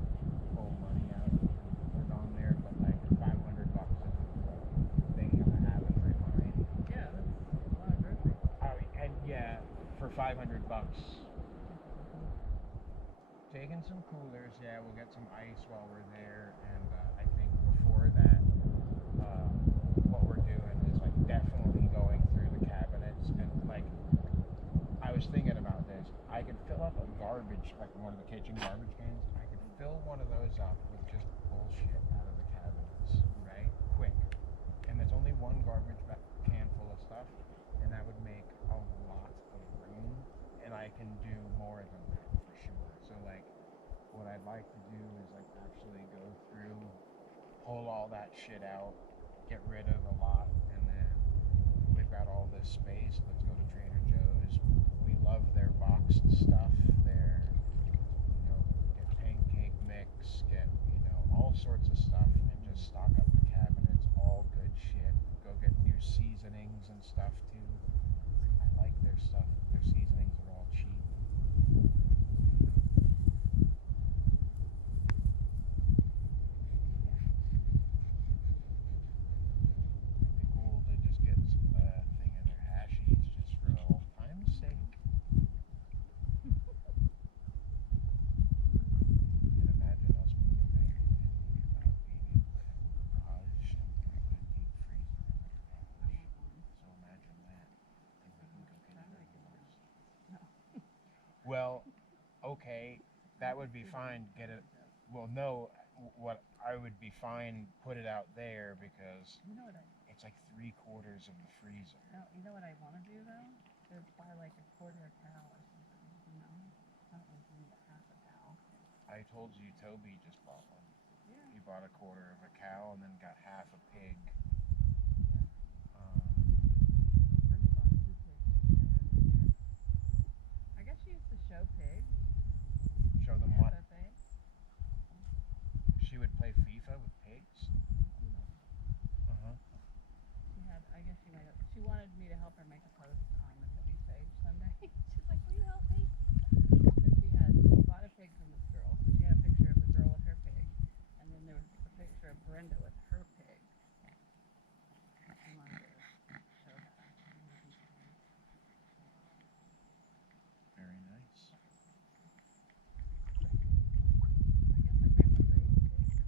full money out and put it on there. But like $500 is a thing that I have in my mind. Yeah, that's a lot of groceries. Oh, and yeah, for $500. Taking some coolers, yeah, we'll get some ice while we're there, and I think before that, what we're doing is like definitely going through the cabinets, and like, I was thinking about this, I could fill up a garbage, like one of the kitchen garbage cans, I could fill one of those up with just bullshit out of the cabinets, right? Quick. And there's only one garbage can full of stuff, and that would make a lot of room, and I can do more than that for sure. So like, what I'd like to do is like actually go through, pull all that shit out, get rid of a lot, and then we've got all this space. Let's go to Trader Joe's. We love their boxed stuff. Their, get pancake mix, get, all sorts of stuff, and just stock up the cabinets. All good shit. Go get new seasonings and stuff too. I like their stuff. Their seasonings are all cheap. It'd be cool to just get a thing of their hashies just for old time's sake. And imagine us moving and being able to have a garage and put a deep freezer in the garage. So imagine that. And we can go get it. Well, okay, that would be fine. Get it. Well, no, what I would be fine. Put it out there because You know what it's like 3/4 of the freezer. you know what I want to do though? Is buy like a quarter cow or something. I don't like need a half a cow. I told you Toby just bought one. Yeah. He bought a quarter of a cow and then got half a pig. Brenda bought 2 pigs this year. I guess she used to show pigs. Show them what? FFA. She would play FIFA with pigs? Uh-huh. I guess she wanted me to help her make a post on the Cookie Sage Sunday. She's like, will you help me? So she bought a pig from this girl. So she had a picture of the girl with her pig. And then there was a picture of Brenda with her pig. She wanted to show that. Very nice. I guess her grandma raised pigs.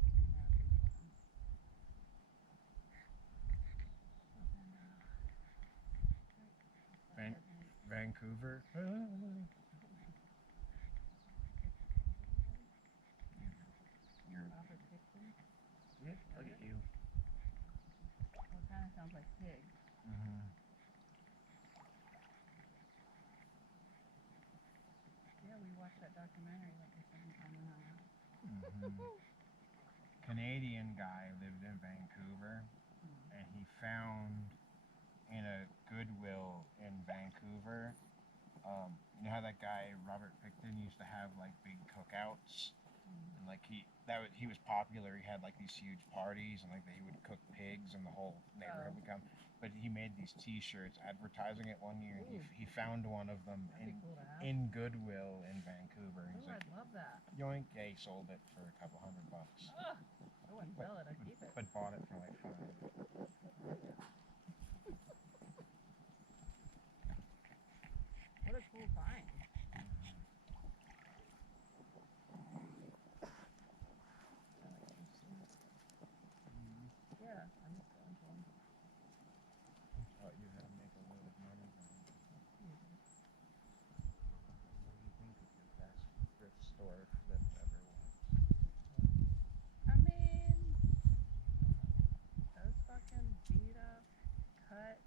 Vancouver. You're Robert Dixon. Yeah, look at you. Well, it kind of sounds like pig. Mm-hmm. Yeah, we watched that documentary like the second time we hung out. Mm-hmm. Canadian guy lived in Vancouver, and he found in a Goodwill in Vancouver. You know how that guy Robert Picton used to have like big cookouts, and like he was popular. He had like these huge parties, and like he would cook pigs, and the whole neighborhood would come. But he made these T-shirts advertising it one year, and he found one of them That'd be cool to have. in Goodwill in Vancouver. He's Oh, like, I'd love that. yoink! Yeah, he sold it for a couple $100. Ugh, I wouldn't sell it. I'd keep it. But bought it for like $5. What a cool find. Yeah, I'm just going to them. Taught you how to make a load of money. What do you think is your best thrift store flip ever was? I mean, those fucking beat up, cut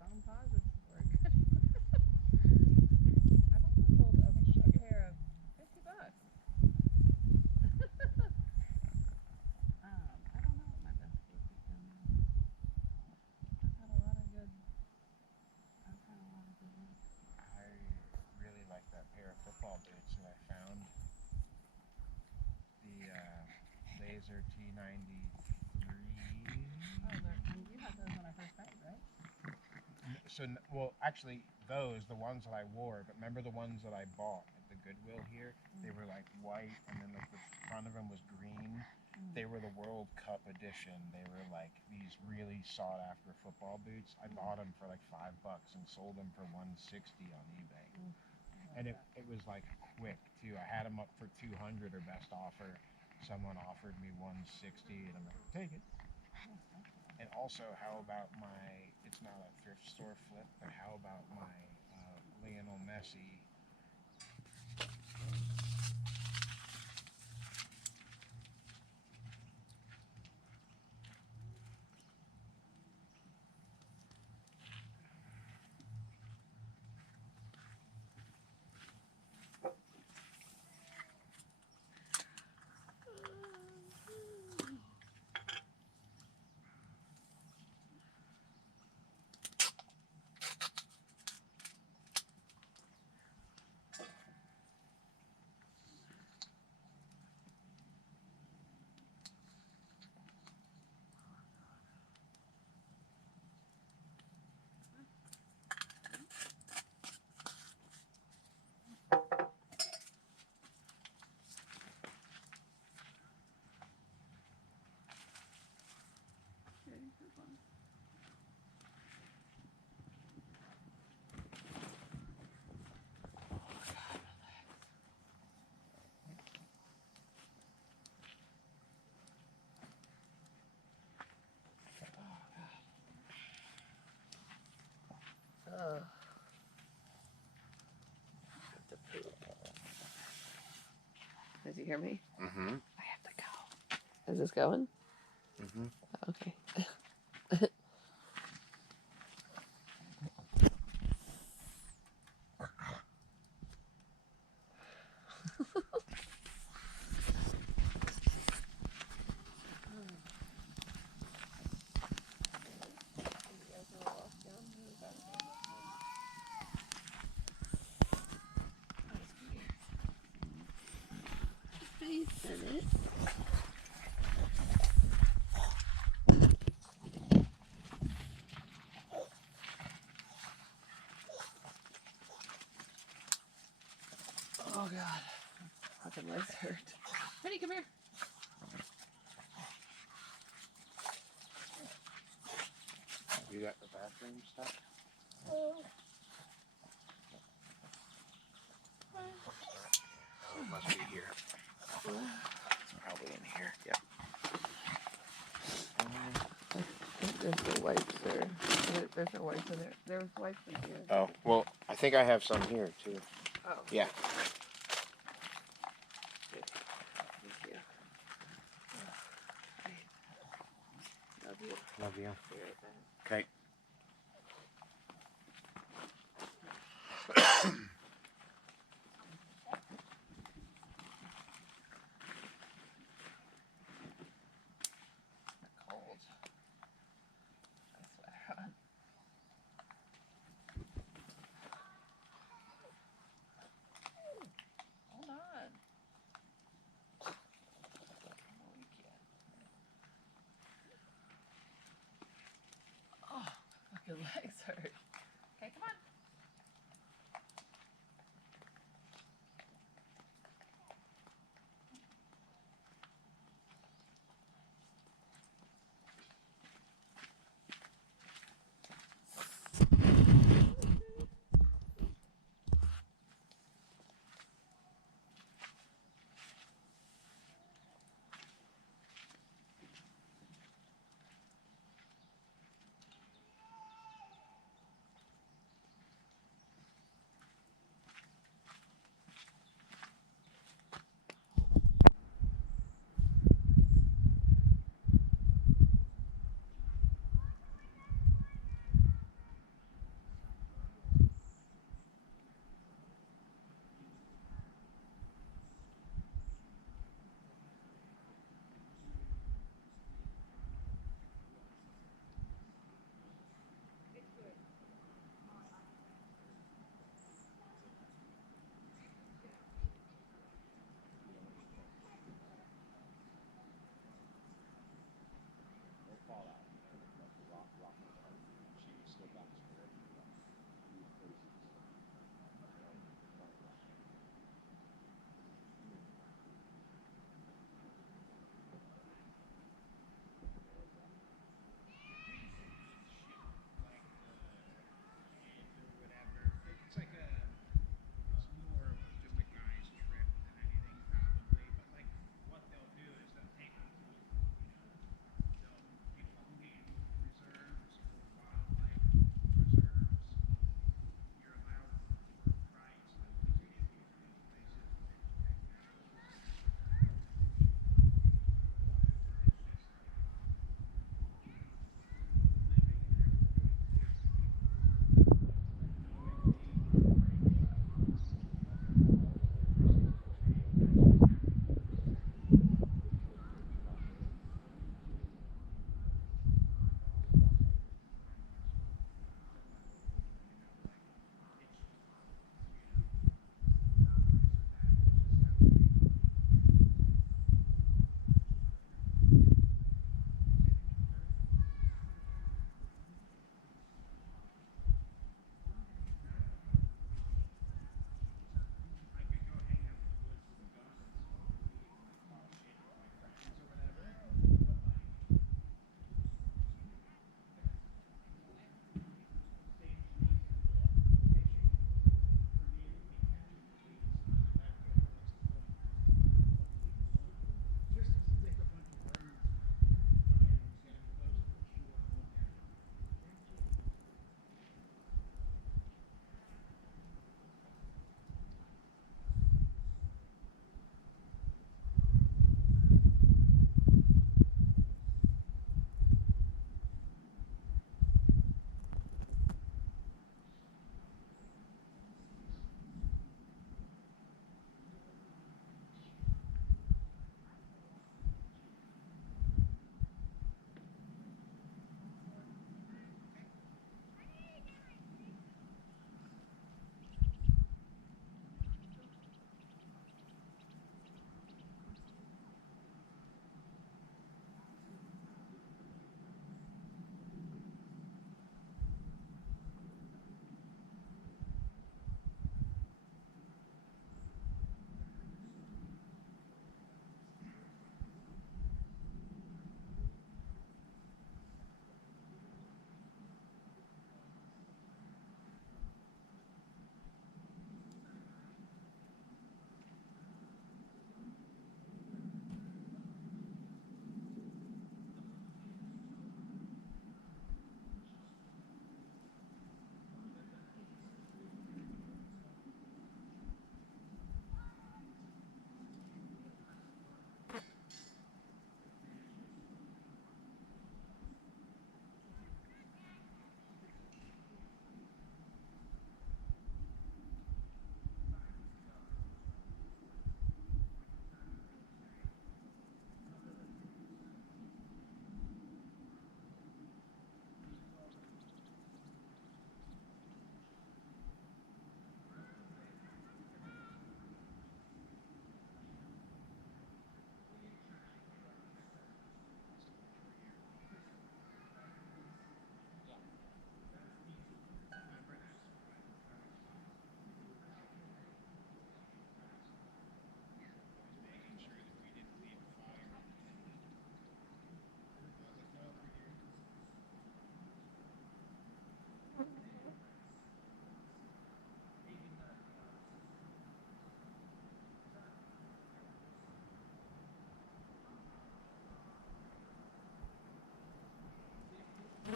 foam posits were good. I've also sold a pair of $50. I don't know what my best flip has been. I've had a lot of good ones. I really like that pair of football boots that I found. The Laser T93. Oh, and you had those when I first met you, right? So, well, actually, the ones that I wore, but remember the ones that I bought at the Goodwill here? They were like white, and then like the front of them was green. They were the World Cup edition. They were like these really sought after football boots. I bought them for like $5 and sold them for $160 on eBay. And it was like quick too. I had them up for $200 or best offer. Someone offered me $160, and I'm like, take it. And also, how about it's not a thrift store flip, but how about my Lionel Messi? Have to poop. Did you hear me? Mm-hmm. I have to go. Is this going? Mm-hmm. Okay. Face in it. Oh god, fucking legs hurt. Penny, come here. You got the bathroom stuff? Oh, Oh, it must be here. It's probably in here. Yep. I think there's no wipes there. There's no wipes in there. There's wipes in here. Oh, well, I think I have some here too. Oh. Yeah. Thank you. I Love you. Be right back. Okay. Cold. I sweater on. Hold on. I'm awake yet. Oh, my legs hurt. Okay, come on. No fallout. But the rock was hard. She still got scared. He was crazy. It's like it's more of just a guy's trip than anything probably. But like what they'll do is they'll take them to, they'll be holding reserves or wildlife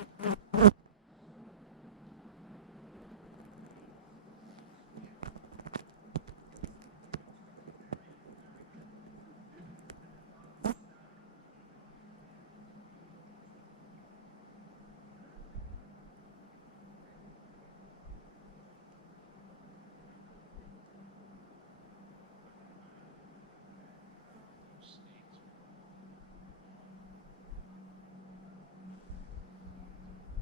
Those snakes are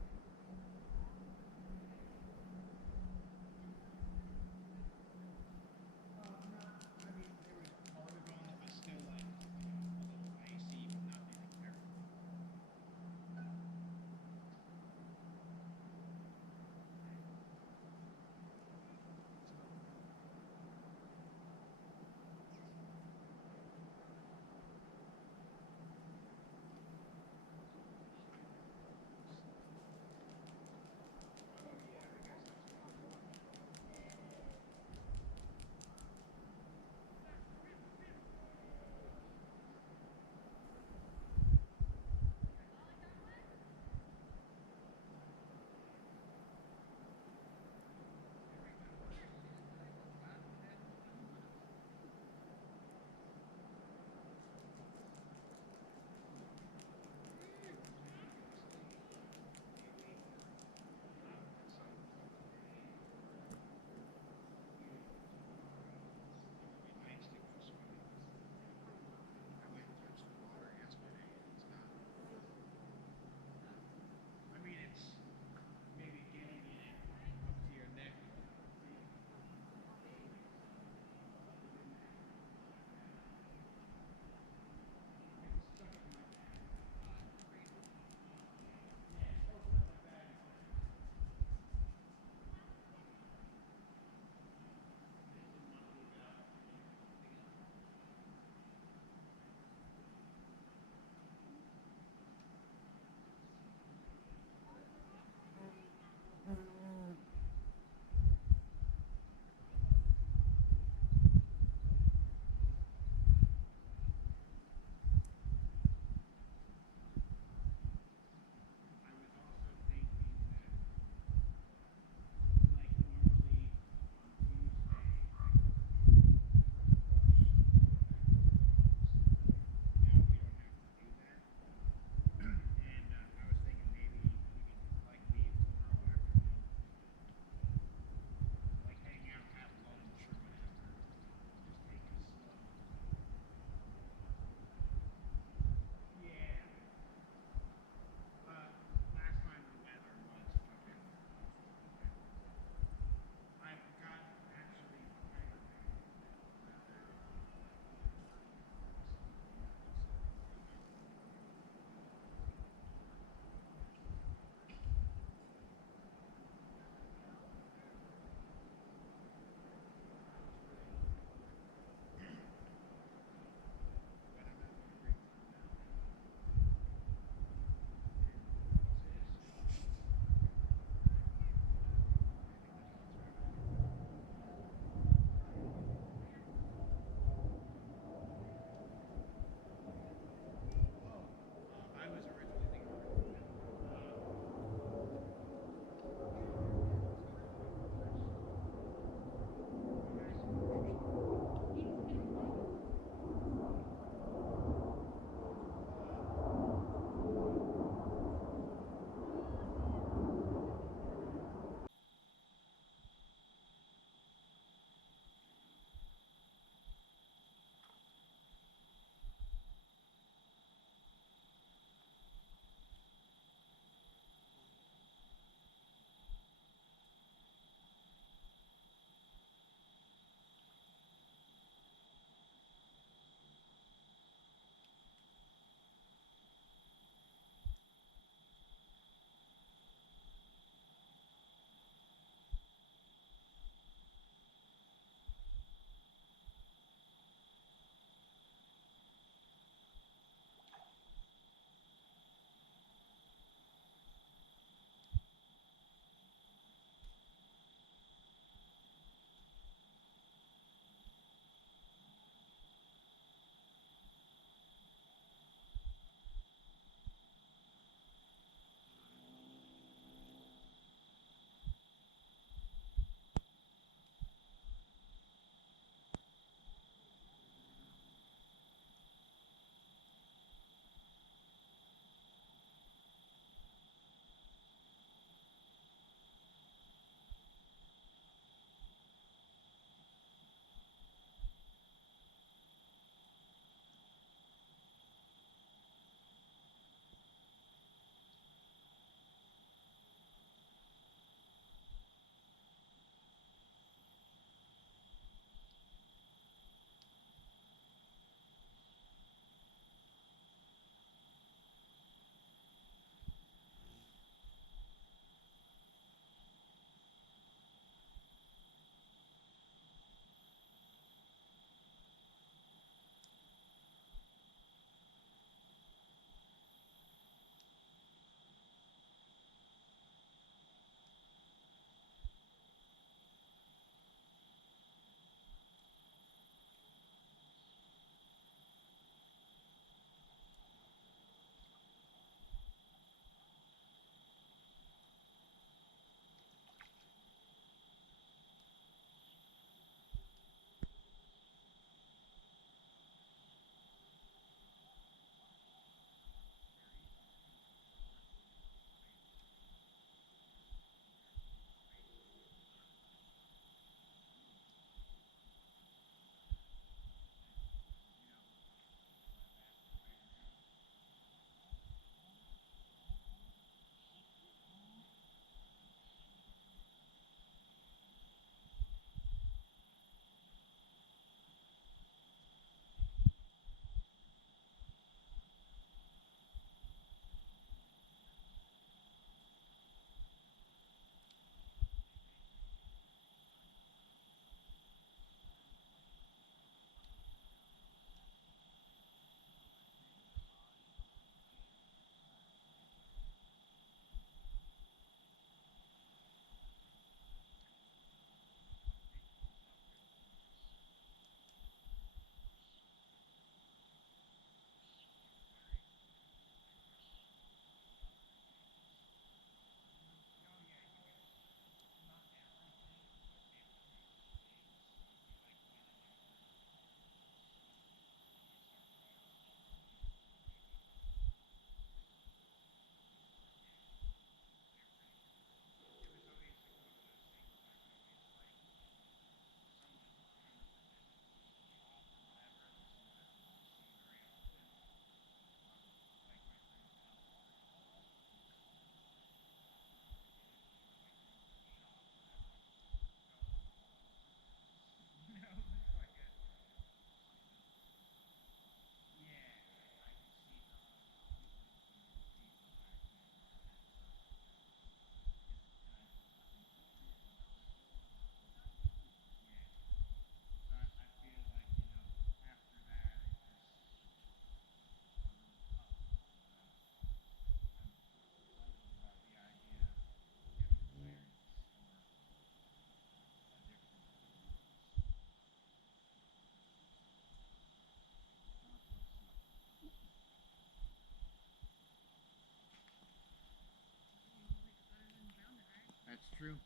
true.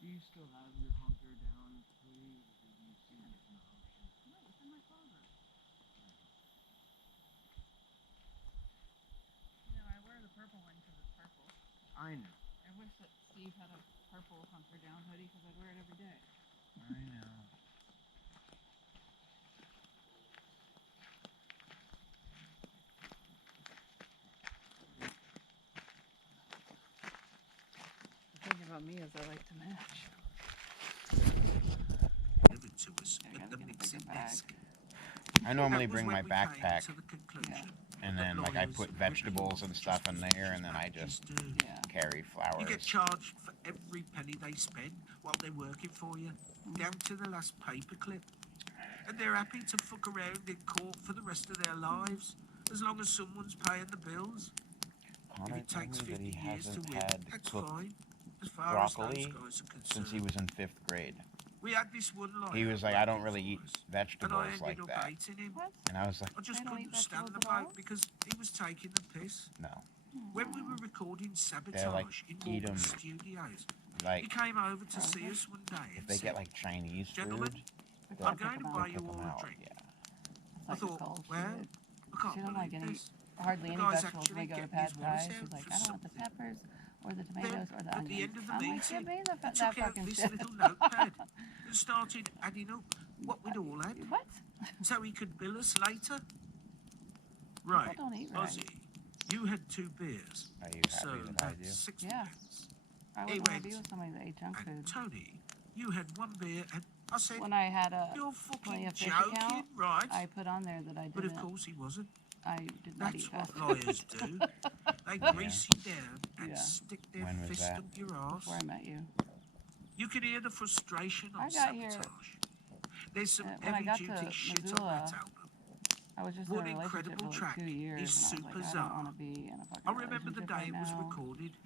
Do you still have your hunker down, please? Or do you see it as an option? No, it's in my closet. You know, I wear the purple one because it's purple. I know. I wish that Steve had a purple hunker down hoodie because I'd wear it every day. I know. The thing about me is I like to match. Given to us I at gotta the get a mixing bigger bag. desk. I normally That was bring when my we came backpack, to the conclusion and that then like I lawyers put rip vegetables you and off stuff just in as there, and then I managers just do. Yeah. carry You get flowers. charged for every penny they spend while they're working for you, down to the last paperclip. And they're happy to fuck around in court for the rest of their lives, as long as someone's paying the bills. If Connor it told takes me that 50 he years to hasn't win, had that's cooked fine, as far broccoli as those guys are concerned. since he was in 5th grade. We had this one lawyer He was like, I don't working really for eat us, and I vegetables ended like up that. hating him. What? And I was like, I just They don't eat couldn't stand the vegetables at all? bloke because he was taking the piss. no. When we were recording Sabotage in eat 'em, Morgan Studios, he Like, came over to see us one day if and they said, get like Chinese "Gentlemen, food, If they'll I'm I going pick to them buy out, you put all them a out. drink." Yeah. it's I like thought, cold well, shit. I can't She don't believe like any, this. hardly The any guy's vegetables when we actually go to getting Pad his Thai. voice She's out like, for I don't want the something. peppers or the Then, tomatoes or the at the onions. end of the I'm like, meeting, give me he that took out fucking this shit. little notepad and started adding up what we'd all had What? so he could bill us later. People Right, don't eat right. Ozzy, you had 2 beers, Are you so happy that I do? that's 60 Yeah. pence. I He wouldn't want to be went, with somebody that ate junk And food. Tony, you had 1 beer, and I said, When I had a "You're Plenty fucking of Fish joking, account, right?" I put on there that I But of didn't. course he wasn't. I did not That's eat what fast lawyers food. do. They grease you down and Yeah. stick their When was fist that? up your arse. Before I met you. You can hear the frustration on I got here, Sabotage. There's some when I got heavy-duty to shit on Missoula, that album. I was just One in a relationship incredible for like track 2 years, is and I was Super like, I Czar. don't want to be in a fucking I remember the relationship day right it was now. recorded.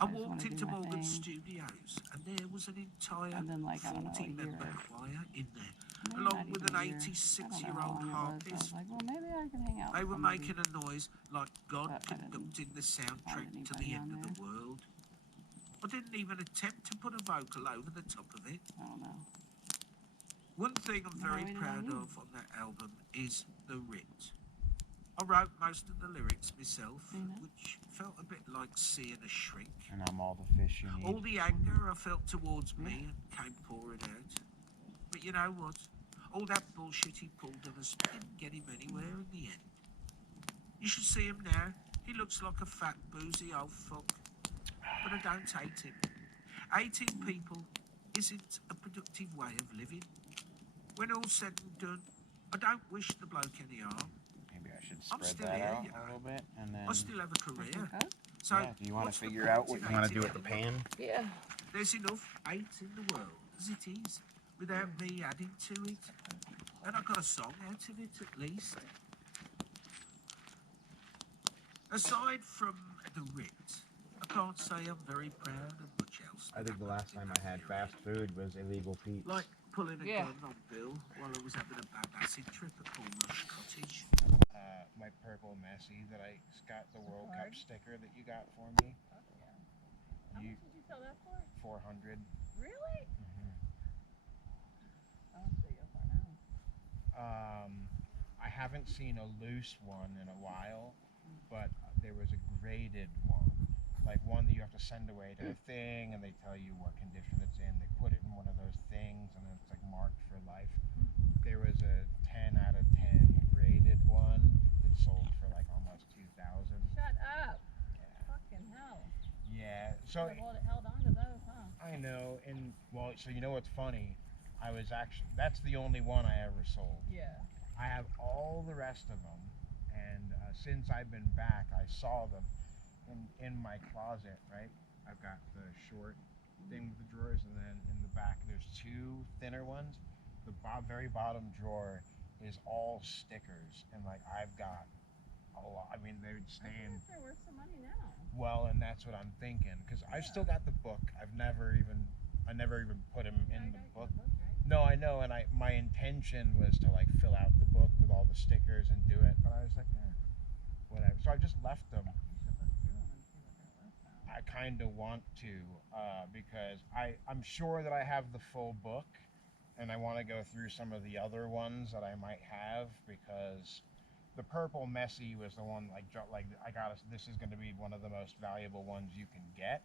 I I just walked wanna do into my Morgan thing. Studios, and there was an entire And then, like, I don't know, a 40-member year. choir in there, Maybe along not with even an a year. I don't know how 86-year-old long it was. I harpist. was like, well, maybe I can hang out They with were somebody. making a noise like God But I didn't conducting the soundtrack find to anybody the on end of the there. world. I didn't even attempt to put a vocal over the top of it. I don't know. One thing I'm No, I very waited proud on you. of on that album is the writ. I wrote most of the lyrics myself, Mhm. which felt a bit like seeing a shrink. And I'm all the fish you All need. the anger I felt towards me came pouring out. But you know what? All that bullshit he pulled on us didn't get him anywhere in the end. You should see him now. He looks like a fat, boozy old fuck. But I don't hate him. Hating people isn't a productive way of living. When all's said and done, I don't wish the bloke any harm. Maybe I should I'm spread still that here, out you a know. little bit, and then I still have a Some career. Coke? So, yeah, do you want to what's the figure point out what in you want to hating do with the anyone? pan? Yeah. There's enough hate in the world as it is, without me adding to it. And I got a song out of it, at least. Aside from the writ, I can't say I'm very proud of much else. I think the last time I had fast food was Illegal Pete's. Like pulling a Yeah. gun on Bill while I was having a bad acid trip at Bulrush Cottage. My purple Messi that I got the World Card? Cup sticker that you got for me. Fuck yeah. How You much did you sell that for? 400. Really? Mm-hmm. How much did it go for now? I haven't seen a loose one in a while, but there was a graded one, like one that you have to send away to a thing, and they tell you what condition it's in. They put it in one of those things, and then it's like marked for life. There was a 10 out of 10 graded one that sold for like almost 2,000. Shut up. Yeah. Fucking hell. Yeah. So Held on to those, huh? I know, and well, so you know what's funny? That's the only one I ever sold. Yeah. I have all the rest of them, and since I've been back, I saw them in my closet, right? I've got the short thing with the drawers, and then in the back there's 2 thinner ones. The very bottom drawer is all stickers, and like I've got a lot. I mean, they would I think stand they're worth some money now. well, and that's what I'm thinking, because I've still got the book. I never even put them Yeah, I in the got you book. the book, right? No, I know, and my intention was to like fill out the book with all the stickers and do it, but I was like, whatever. So I just left them. You should look through them and see what they're worth now. I I kind of want to, because I'm sure that I have the full book, and I want to go through some of the other ones that I might have, because the purple messy was the one like I got us. This is going to be one of the most valuable ones you can get.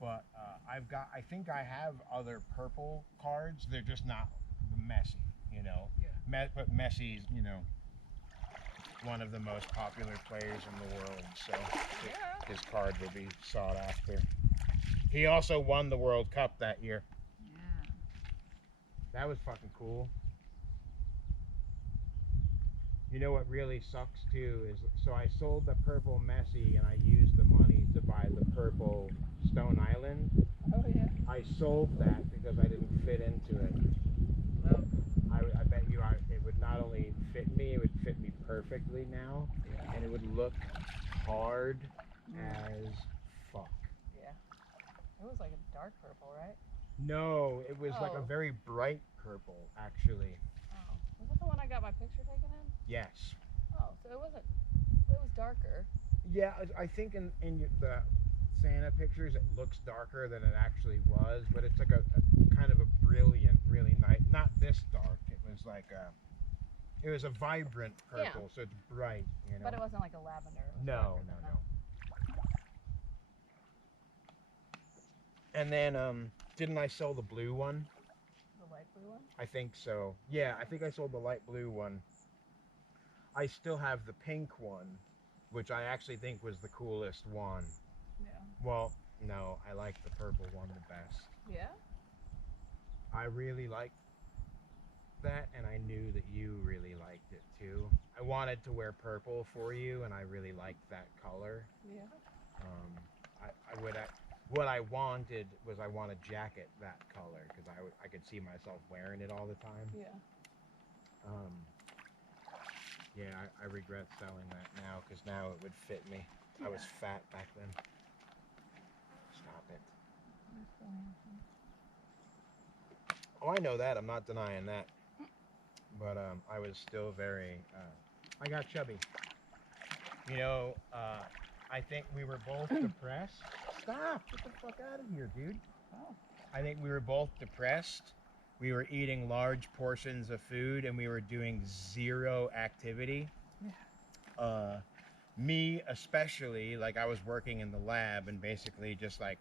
But I think I have other purple cards. They're just not the messy, you know. Yeah. But Messi's, you know, one of the most popular players in the world, so Yeah. his card will be sought after. He also won the World Cup that year. Yeah. That was fucking cool. You know what really sucks too is, so I sold the purple Messi and I used the money to buy the purple Stone Island. Oh yeah. I sold that because I didn't fit into it. Well, I bet you it would not only fit me, it would fit me perfectly now, yeah. and it would look hard Mm. as fuck. Yeah. It was like a dark purple, right? No, it was like a Oh. very bright purple, actually. Oh. Was that the one I got my picture taken in? Yes. Oh, so it wasn't. It was darker. Yeah, I think in the Santa pictures it looks darker than it actually was, but it's like a kind of a brilliant, really nice. Not this dark. It was like it was a vibrant purple, so it's bright, you know. But it wasn't like a lavender. It was No, darker no, than no. And then didn't I sell the blue one? The light blue one? I think so. Yeah, I think I sold the light blue one. I still have the pink one, which I actually think was the coolest one. Yeah. Well, no, I like the purple one the best. Yeah? I really liked that, and I knew that you really liked it too. I wanted to wear purple for you, and I really liked that color. Yeah. What I wanted was I want a jacket that color, because I could see myself wearing it all the time. Yeah. Yeah, I regret selling that now, because now it would fit me. I was fat back then. Stop it. You're so handsome. Oh, I know that. I'm not denying that. But I was still very. I got chubby. You know, I think we were both depressed. Stop! Get the fuck out of here, dude. Oh. I think we were both depressed. We were eating large portions of food and we were doing zero activity. Yeah. Me especially, like I was working in the lab and basically just like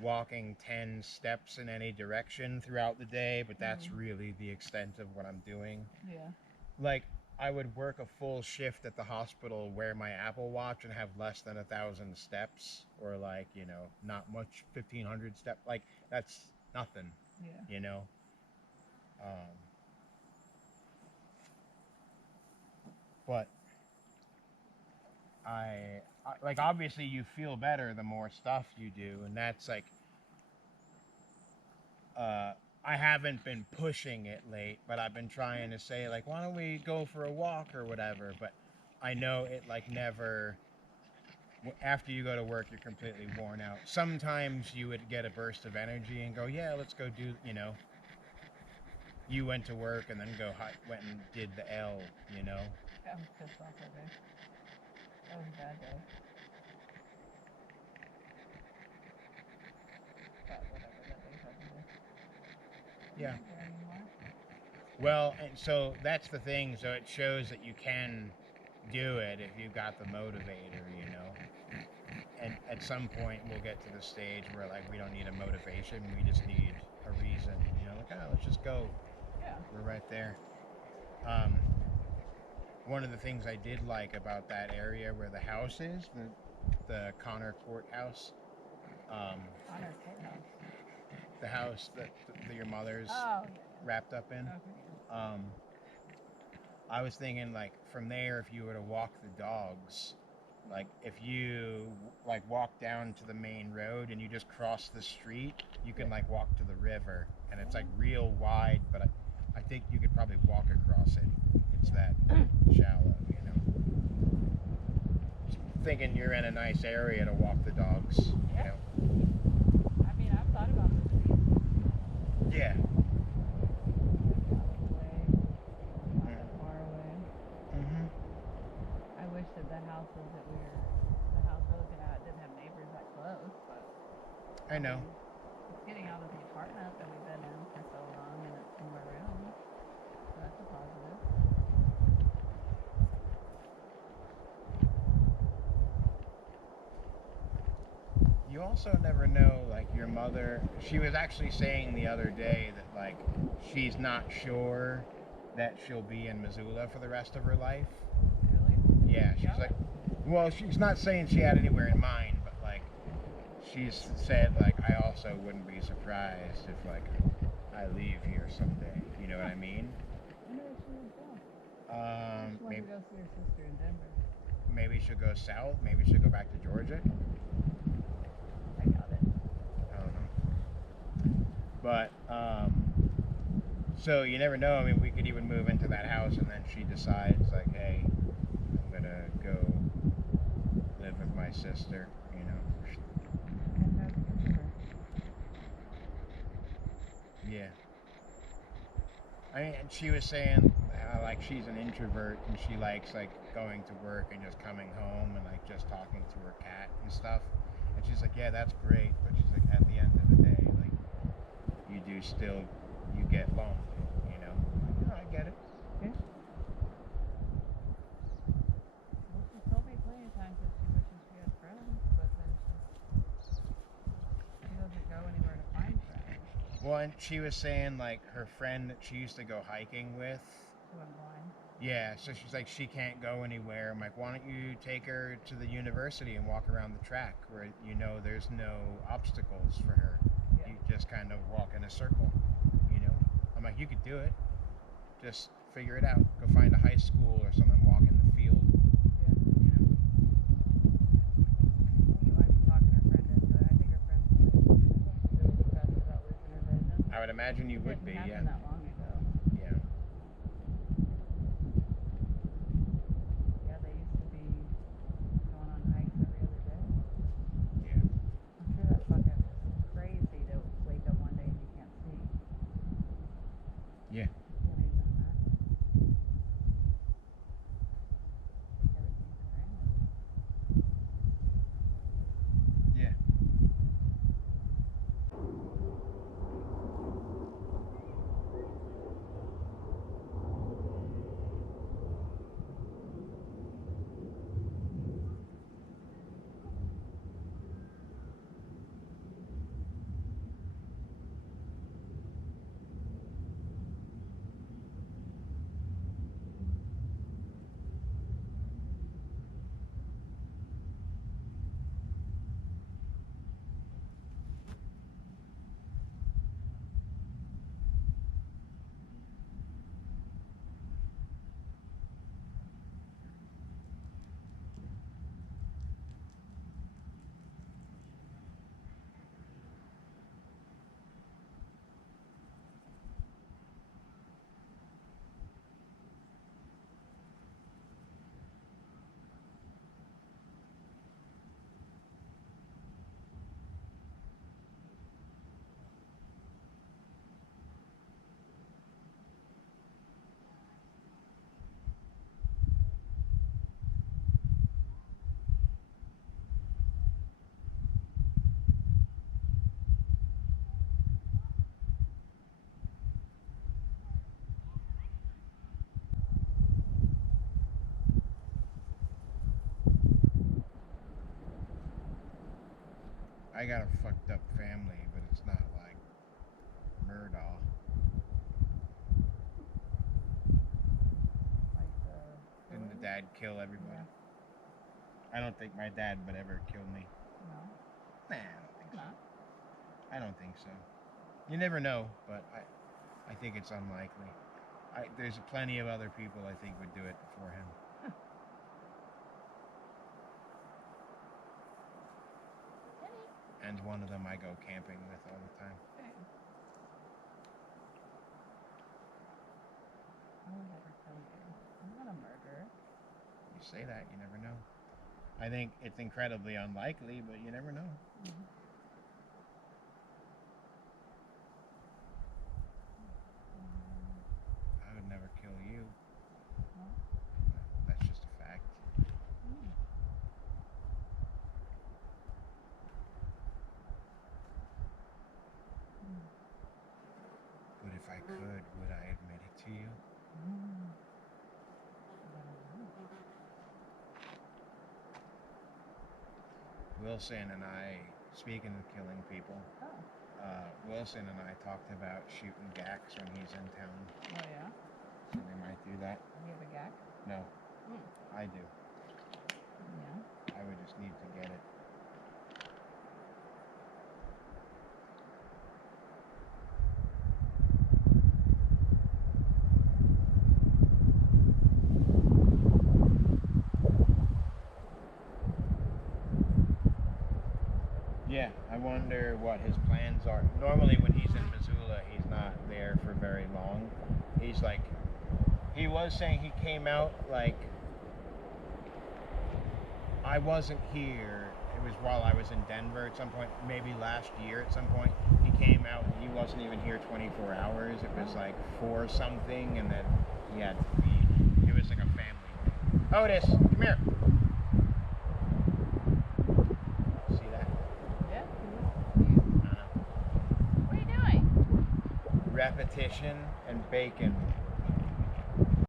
walking 10 steps in any direction throughout the day, but that's really the extent of what I'm doing. Yeah. Like I would work a full shift at the hospital, wear my Apple Watch and have less than 1,000 steps, or like, you know, not much, 1,500 steps. Like that's nothing. Yeah. You know, but I like obviously you feel better the more stuff you do, and that's like I haven't been pushing it late, but I've been trying to say like, why don't we go for a walk or whatever, but I know it like never. After you go to work, you're completely worn out. Sometimes you would get a burst of energy and go, yeah, let's go do, you know. You went to work and then went and did the L, you know. I was pissed off that day. That was a bad day. But whatever, that didn't happen to Yeah. there anymore. Well, and so that's the thing. So it shows that you can do it if you've got the motivator, you know. And at some point we'll get to the stage where like we don't need a motivation, we just need a reason, you know, like, oh, let's just go. Yeah. We're right there. One of the things I did like about that area where the house is, the Connor Courthouse. Connor Courthouse. The house that your mother's wrapped up in. Okay. I was thinking like from there, if you were to walk the dogs, like if you like walk down to the main road and you just cross the street, you can like walk to the river, and it's like real wide, but I think you could probably walk across it. It's that shallow, you know. Just thinking you're in a nice area to walk the dogs, you know. I mean, I've thought about this. Yeah. Not that far away. Mhm. I wish that the house we're looking at didn't have close, but I know. it's getting out of the apartment that we've been in for so long, and it's in more rooms. So that's a positive. You also never know, like your mother, she was actually saying the other day that like she's not sure that she'll be in Missoula for the rest of her life. Really? Yeah, she's Yeah. like, well, she's not saying she had anywhere in mind, but like she's said like I also wouldn't be surprised if like I leave here someday. You know what I mean? I know she would go. She wants Maybe to go see her sister in Denver. maybe she'll go south. Maybe she'll go back to Georgia. I got it. I don't know. But so you never know. I mean, we could even move into that house, and then she decides like, hey, I'm gonna go live with my sister. You know? And that's good for her. Yeah. I mean, and she was saying like she's an introvert and she likes like going to work and just coming home and like just talking to her cat and stuff. And she's like, yeah, that's great, but she's like, at the end of the day, like you do still you get lonely, you know. No, I get it. Okay. Well, she's told me plenty of times that she wishes she had friends, but then she doesn't go anywhere to find friends. Well, and she was saying like her friend that she used to go hiking with. She went blind. Yeah, so she's like, she can't go anywhere. I'm like, why don't you take her to the university and walk around the track where you know there's no obstacles for her. Yeah. You just kind of walk in a circle, you know. I'm like, you could do it. Just figure it out. Go find a high school or something. Walk in the field. Yeah. You know. You might be talking her friend into it. I think her friend's really depressed about losing her vision. I would imagine you It would didn't be, happen yeah. that long ago. Yeah. Yeah, they used to be going on hikes every other day. Yeah. I'm sure that fucking crazy to wake up one day and you can't see. Yeah. Can't even imagine. Take everything for granted. Yeah. I got a fucked up family, but it's not like Murdaugh. Like Didn't the dad kill everybody? Yeah. I don't think my dad would ever kill me. No. Nah, I don't think so. Not. I don't think so. You never know, but I think it's unlikely. There's plenty of other people I think would do it before him. And one of them I go camping with all the time. Okay. I would never kill you. I'm not a murderer. You say that, you never know. I think it's incredibly unlikely, but you never know. Mm-hmm. I would never kill you. No. That's just a fact. Mm. could, would I admit it to you? Wilson and I, speaking of killing people, Wilson and I talked about shooting Gax when he's in town. Oh yeah? So they might do that. You have a gack? No, I do. Yeah. I would just need to get it. Yeah, I wonder what his plans are. Normally when he's in Missoula, he's not there for very long. He's like, he was saying he came out like, I wasn't here. It was while I was in Denver at some point, maybe last year at some point. He came out and he wasn't even here 24 hours. It was like 4 something, and then he had to be, it was like a family thing. Otis, come here. See that? Yeah? I don't know. What are you doing? Repetition and bacon